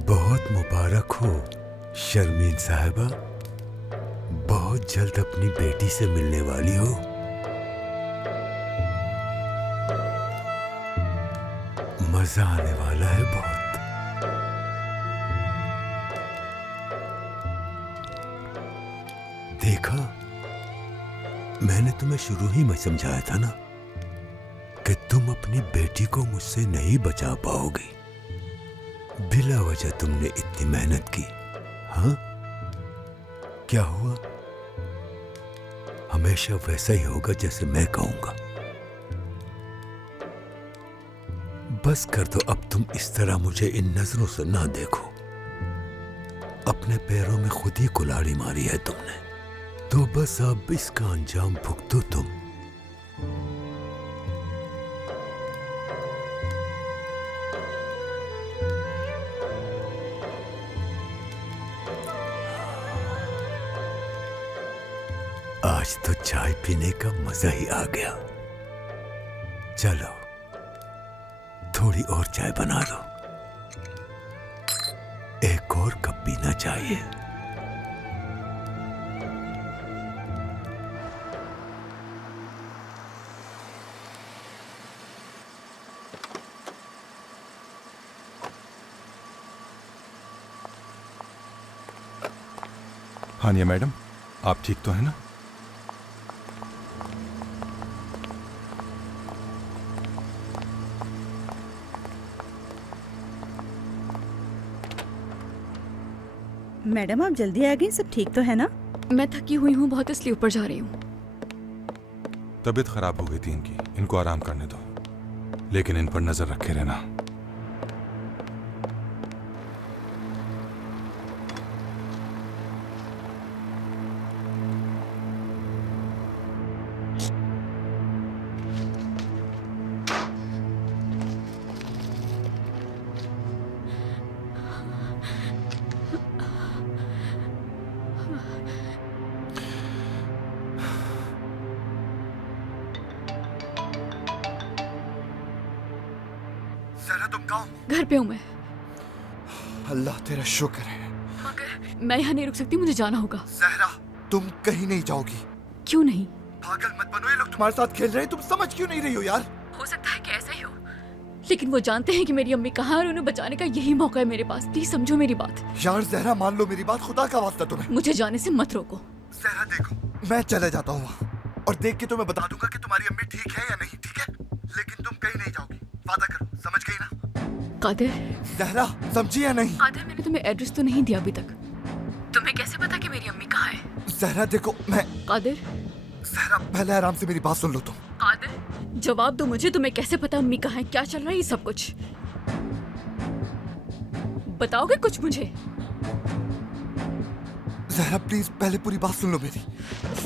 बहुत मुबारक हो शर्मीन साहिबा, बहुत जल्द अपनी बेटी से मिलने वाली हो। मजा आने वाला है बहुत। देखा, मैंने तुम्हें शुरू ही में समझाया था ना कि तुम अपनी बेटी को मुझसे नहीं बचा पाओगी। बिला वजह तुमने इतनी मेहनत की। हाँ, क्या हुआ? हमेशा वैसा ही होगा जैसे मैं कहूंगा। बस कर दो अब, तुम इस तरह मुझे इन नजरों से ना देखो। अपने पैरों में खुद ही कुल्हाड़ी मारी है तुमने, तो बस अब इसका अंजाम भुगतो तुम। आज तो चाय पीने का मजा ही आ गया। चलो थोड़ी और चाय बना लो, एक और कप पीना चाहिए। हानिया मैडम, आप ठीक तो हैं ना? मैडम आप जल्दी आ गई, सब ठीक तो है ना? मैं थकी हुई हूँ बहुत, इसलिए ऊपर जा रही हूँ। तबीयत खराब हो गई थी इनकी, इनको आराम करने दो, लेकिन इन पर नजर रखे रहना। घर पे हूँ मैं। अल्लाह तेरा शुक्र है। मगर मैं यहाँ नहीं रुक सकती, मुझे जाना होगा। ज़हरा, तुम कहीं नहीं जाओगी। क्यों नहीं? पागल मत बनो, ये लोग तुम्हारे साथ खेल रहे हैं, तुम समझ क्यों नहीं रही हो यार? हो सकता है कि ऐसा ही हो, लेकिन वो जानते हैं कि मेरी अम्मी कहाँ है और उन्हें बचाने का यही मौका है मेरे पास। प्लीज समझो मेरी बात। यार ज़हरा, मान लो मेरी बात, खुदा का वास्ता तुम्हें। मुझे जाने से मत रोको। ज़हरा देखो, मैं चले जाता हूँ वहाँ और देख के तुम्हें बता दूंगा कि तुम्हारी अम्मी ठीक है या नहीं, ठीक है? लेकिन तुम कहीं नहीं जाओगी, वादा करो, समझ गई ना? कादिर। ज़हरा, समझी या नहीं? कादिर, मैंने तुम्हें एड्रेस तो नहीं दिया अभी तक। तुम्हें कैसे पता कि मेरी अम्मी कहाँ है? ज़हरा देखो, मैं कादिर। ज़हरा, पहले आराम से मेरी बात सुन लो तुम। कादिर, जवाब दो मुझे, तुम्हें कैसे पता अम्मी कहाँ है? क्या चल रहा है ये सब कुछ? बताओगे कुछ मुझे? ज़हरा प्लीज पहले पूरी बात सुन लो मेरी।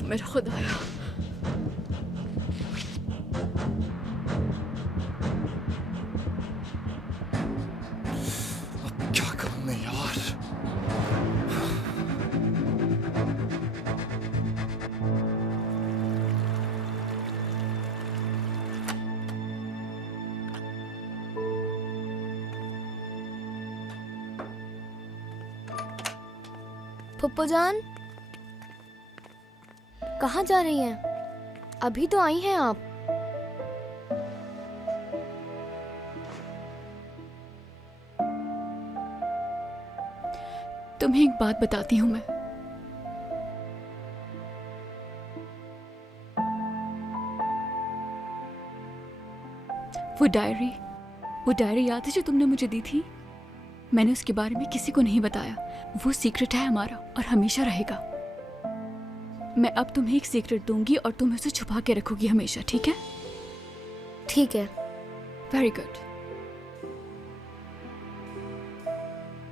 मेरा खुदाया। अब क्या करूं मैं यार? पप्पू जान, कहाँ जा रही हैं? अभी तो आई हैं आप। तुम्हें एक बात बताती हूँ मैं। वो डायरी याद है जो तुमने मुझे दी थी? मैंने उसके बारे में किसी को नहीं बताया। वो सीक्रेट है हमारा और हमेशा रहेगा। मैं अब तुम्हें एक सीक्रेट दूंगी और तुम उसे छुपा के रखोगी हमेशा, ठीक है? ठीक है। Very good.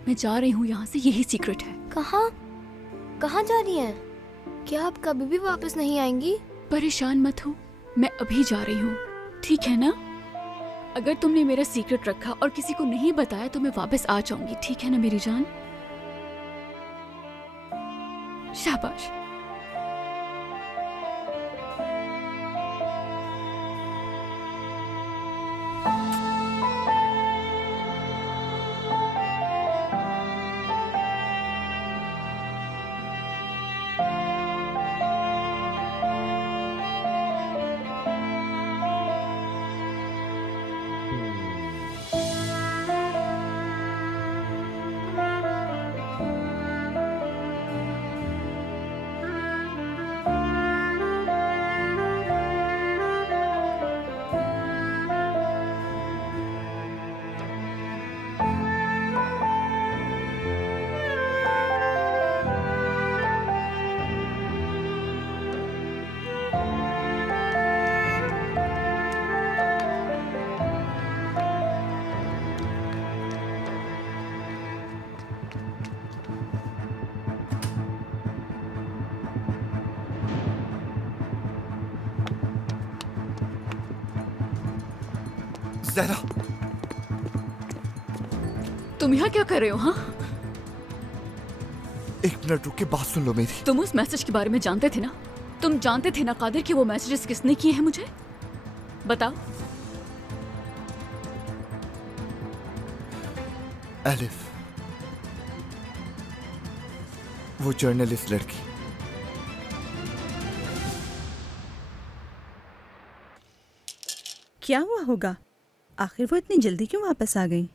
मैं जा रही हूँ यहाँ से, यही सीक्रेट है। कहाँ? कहाँ जा रही हैं? क्या आप कभी भी वापस नहीं आएंगी? परेशान मत हो, मैं अभी जा रही हूँ, ठीक है ना? अगर तुमने मेरा सीक्रेट रखा और किसी को नहीं बताया तो मैं वापस आ जाऊंगी, ठीक है ना मेरी जान? शाबाश। ज़हरा, तुम यहाँ क्या कर रहे हो? हाँ, एक मिनट रुक के बात सुन लो मेरी। तुम उस मैसेज के बारे में जानते थे ना, तुम जानते थे ना कादिर कि वो मैसेजेस किसने किए हैं मुझे? बताओ। एलिफ, वो जर्नलिस्ट लड़की। क्या हुआ होगा? आखिर वो इतनी जल्दी क्यों वापस आ गई?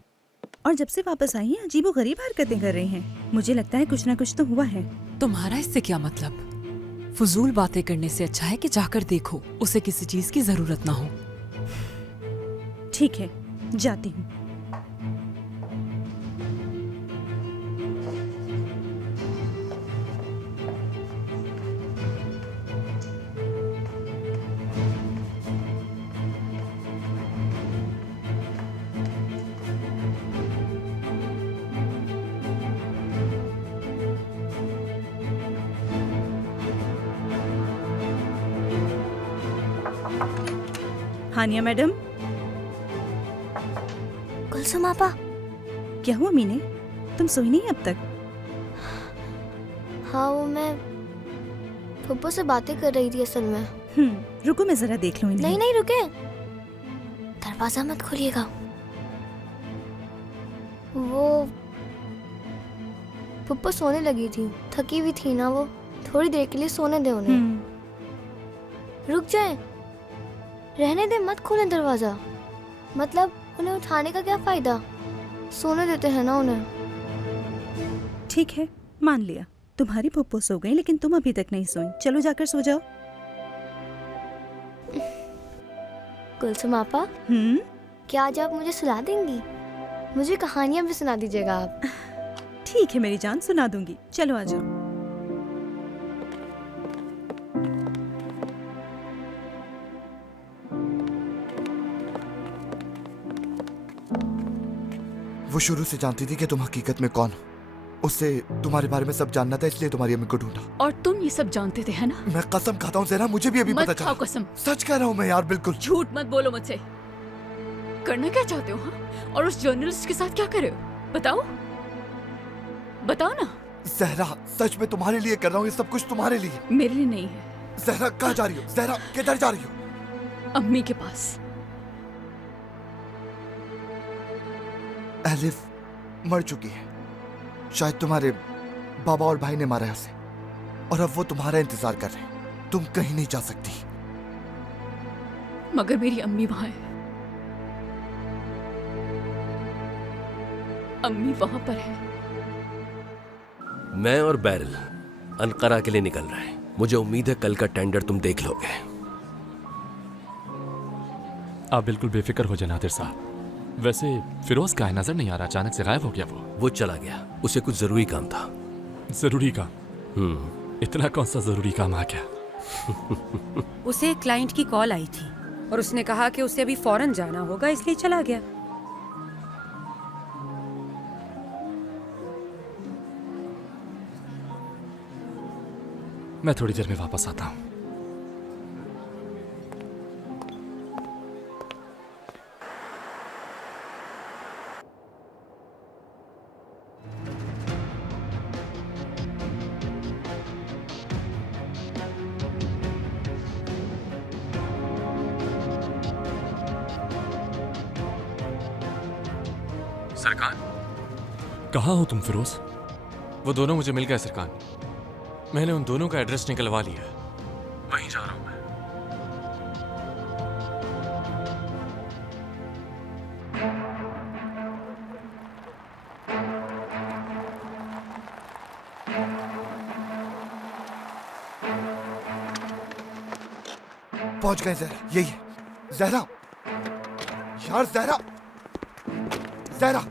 और जब से वापस आई हैं अजीबोगरीब हरकतें कर रही हैं। मुझे लगता है कुछ ना कुछ तो हुआ है। तुम्हारा इससे क्या मतलब? फजूल बातें करने से अच्छा है कि जाकर देखो, उसे किसी चीज की जरूरत ना हो। ठीक है, जाती हूँ। हानिया मैडम। कुलसुम आपा। क्या हुआ मीने? तुम सोई नहीं अब तक? हाँ, वो मैं फुप्पो से बातें कर रही थी असल में। रुको मैं जरा देख लूं इन्हें। नहीं नहीं रुके, दरवाजा मत खोलिएगा। वो फुप्पो सोने लगी थी, थकी हुई थी ना वो, थोड़ी देर के लिए सोने दे उन्हें। रुक जाए, रहने दे, मत खोले दरवाजा। मतलब उन्हें उठाने का क्या फायदा, सोने देते हैं ना उन्हें। ठीक है, मान लिया। तुम्हारी फुप्पो सो गई लेकिन तुम अभी तक नहीं सोई। चलो जाकर सो जाओ। कुलसुम आपा, क्या आज आप मुझे सुला देंगी? मुझे कहानियां भी सुना दीजिएगा आप। ठीक है मेरी जान, सुना दूंगी। चलो आ जाओ। वो शुरू से जानती थी कि तुम हकीकत में कौन हो। उससे तुम्हारे बारे में सब जानना था, इसलिए तुम्हारी अम्मी को ढूंढा। और तुम ये सब जानते थे, है ना? मैं कसम खाता हूँ ज़हरा, मुझे भी अभी पता चला। कसम। सच कह रहा हूँ मैं यार, बिल्कुल। झूठ मत बोलो मुझसे। करना क्या चाहते हो? हाँ, और उस जर्नलिस्ट के साथ क्या कर रहे हो? बताओ, बताओ ना। ज़हरा, सच में तुम्हारे लिए कर रहा हूँ, ये सब कुछ तुम्हारे लिए। मेरे लिए नहीं है। ज़हरा कहाँ जा रही हो? ज़हरा किधर जा रही हो? अम्मी के पास। एलिफ मर चुकी है। शायद तुम्हारे बाबा और भाई ने मारा है उसे, और अब वो तुम्हारा इंतजार कर रहे हैं। तुम कहीं नहीं जा सकती। मगर मेरी अम्मी वहां है। अम्मी वहां पर है। मैं और बैरल अनकरा के लिए निकल रहे हैं। मुझे उम्मीद है कल का टेंडर तुम देख लोगे। आप बिल्कुल बेफिक्र हो जाए नादिर साहब। वैसे फिरोज का है, नजर नहीं आ रहा, अचानक से गायब हो गया। वो चला गया, उसे कुछ जरूरी काम था। जरूरी काम? इतना कौन सा जरूरी काम आ गया? उसे एक क्लाइंट की कॉल आई थी और उसने कहा कि उसे अभी फौरन जाना होगा, इसलिए चला गया। मैं थोड़ी देर में वापस आता हूँ। सरकार, कहाँ हो तुम फिरोज? वो दोनों मुझे मिल गए सरकार। मैंने उन दोनों का एड्रेस निकलवा लिया है, वहीं जा रहा हूं मैं। पहुंच गए ज़हरा, यही है। ज़हरा यार, ज़हरा ज़हरा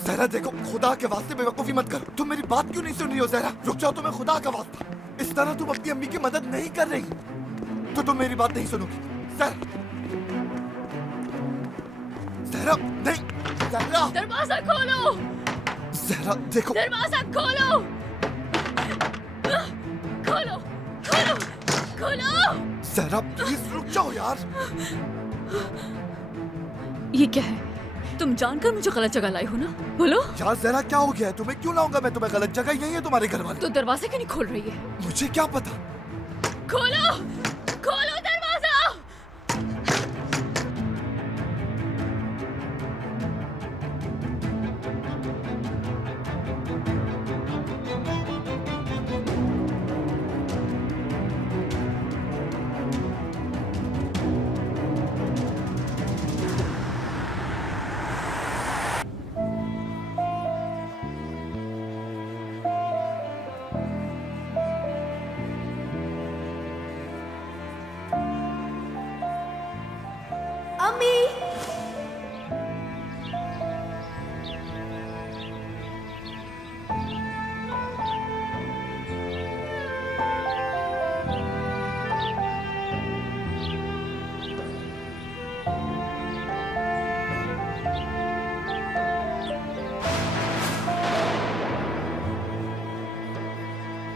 ज़हरा देखो, खुदा के वास्ते बेवकूफ़ी मत करो। तुम मेरी बात क्यों नहीं सुन रही हो ज़हरा? रुक जाओ, तुम्हें खुदा का वास्ता। इस तरह तुम अपनी अम्मी की मदद नहीं कर रही, तो तुम मेरी बात नहीं सुनोगी। ज़हरा नहीं, ज़हरा दरवाजा खोलो। ज़हरा देखो, दरवाजा खोलो, खोलो, खोलो, खोलो। ज़हरा प्लीज रुक जाओ यार। ये क्या है? तुम जानकर मुझे गलत जगह लाई हो ना? बोलो यार ज़हरा, क्या हो गया है तुम्हें? क्यों लाऊंगा मैं तुम्हें गलत जगह? यही है तुम्हारे घर वाले। तो दरवाजे क्यों नहीं खोल रही है? मुझे क्या पता, खोलो खोलो दरवाजा। अम्मी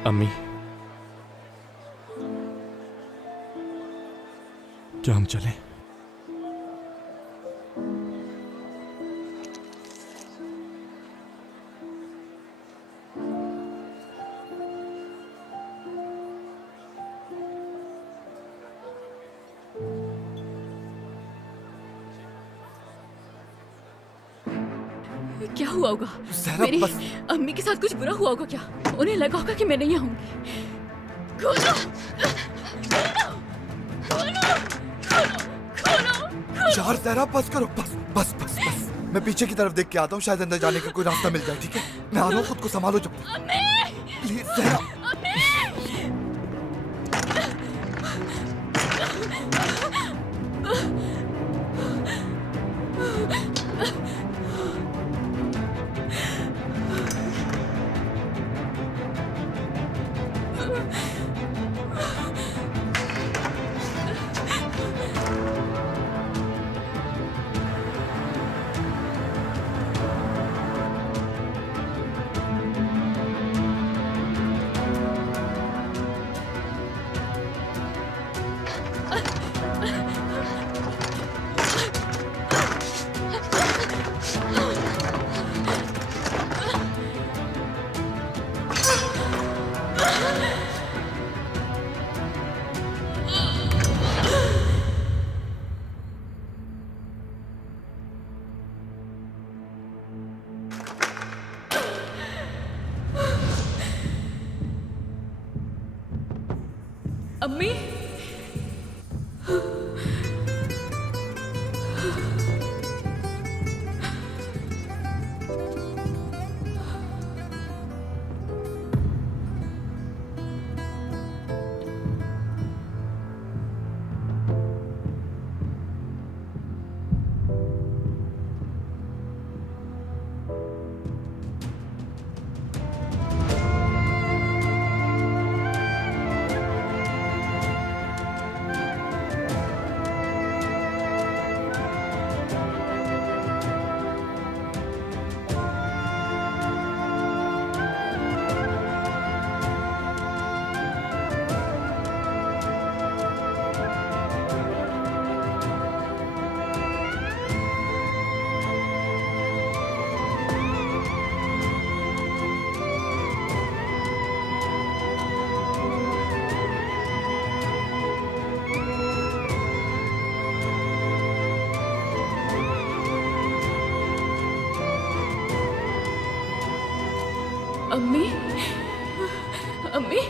अम्मी, क्या हम चलें? क्या हुआ होगा? मेरी अम्मी के साथ कुछ बुरा हुआ होगा क्या? उन्हें लगा होगा कि मैं नहीं आऊंगी। खोलो खोलो खोलो। यार ज़हरा बस करो, बस बस बस बस। मैं पीछे की तरफ देख के आता हूँ, शायद अंदर जाने का कोई रास्ता मिल जाए। ठीक है, मैं आ रहा हूँ, खुद को संभालो। जब प्लीज ज़हरा। अम्मी अम्मी अम्मी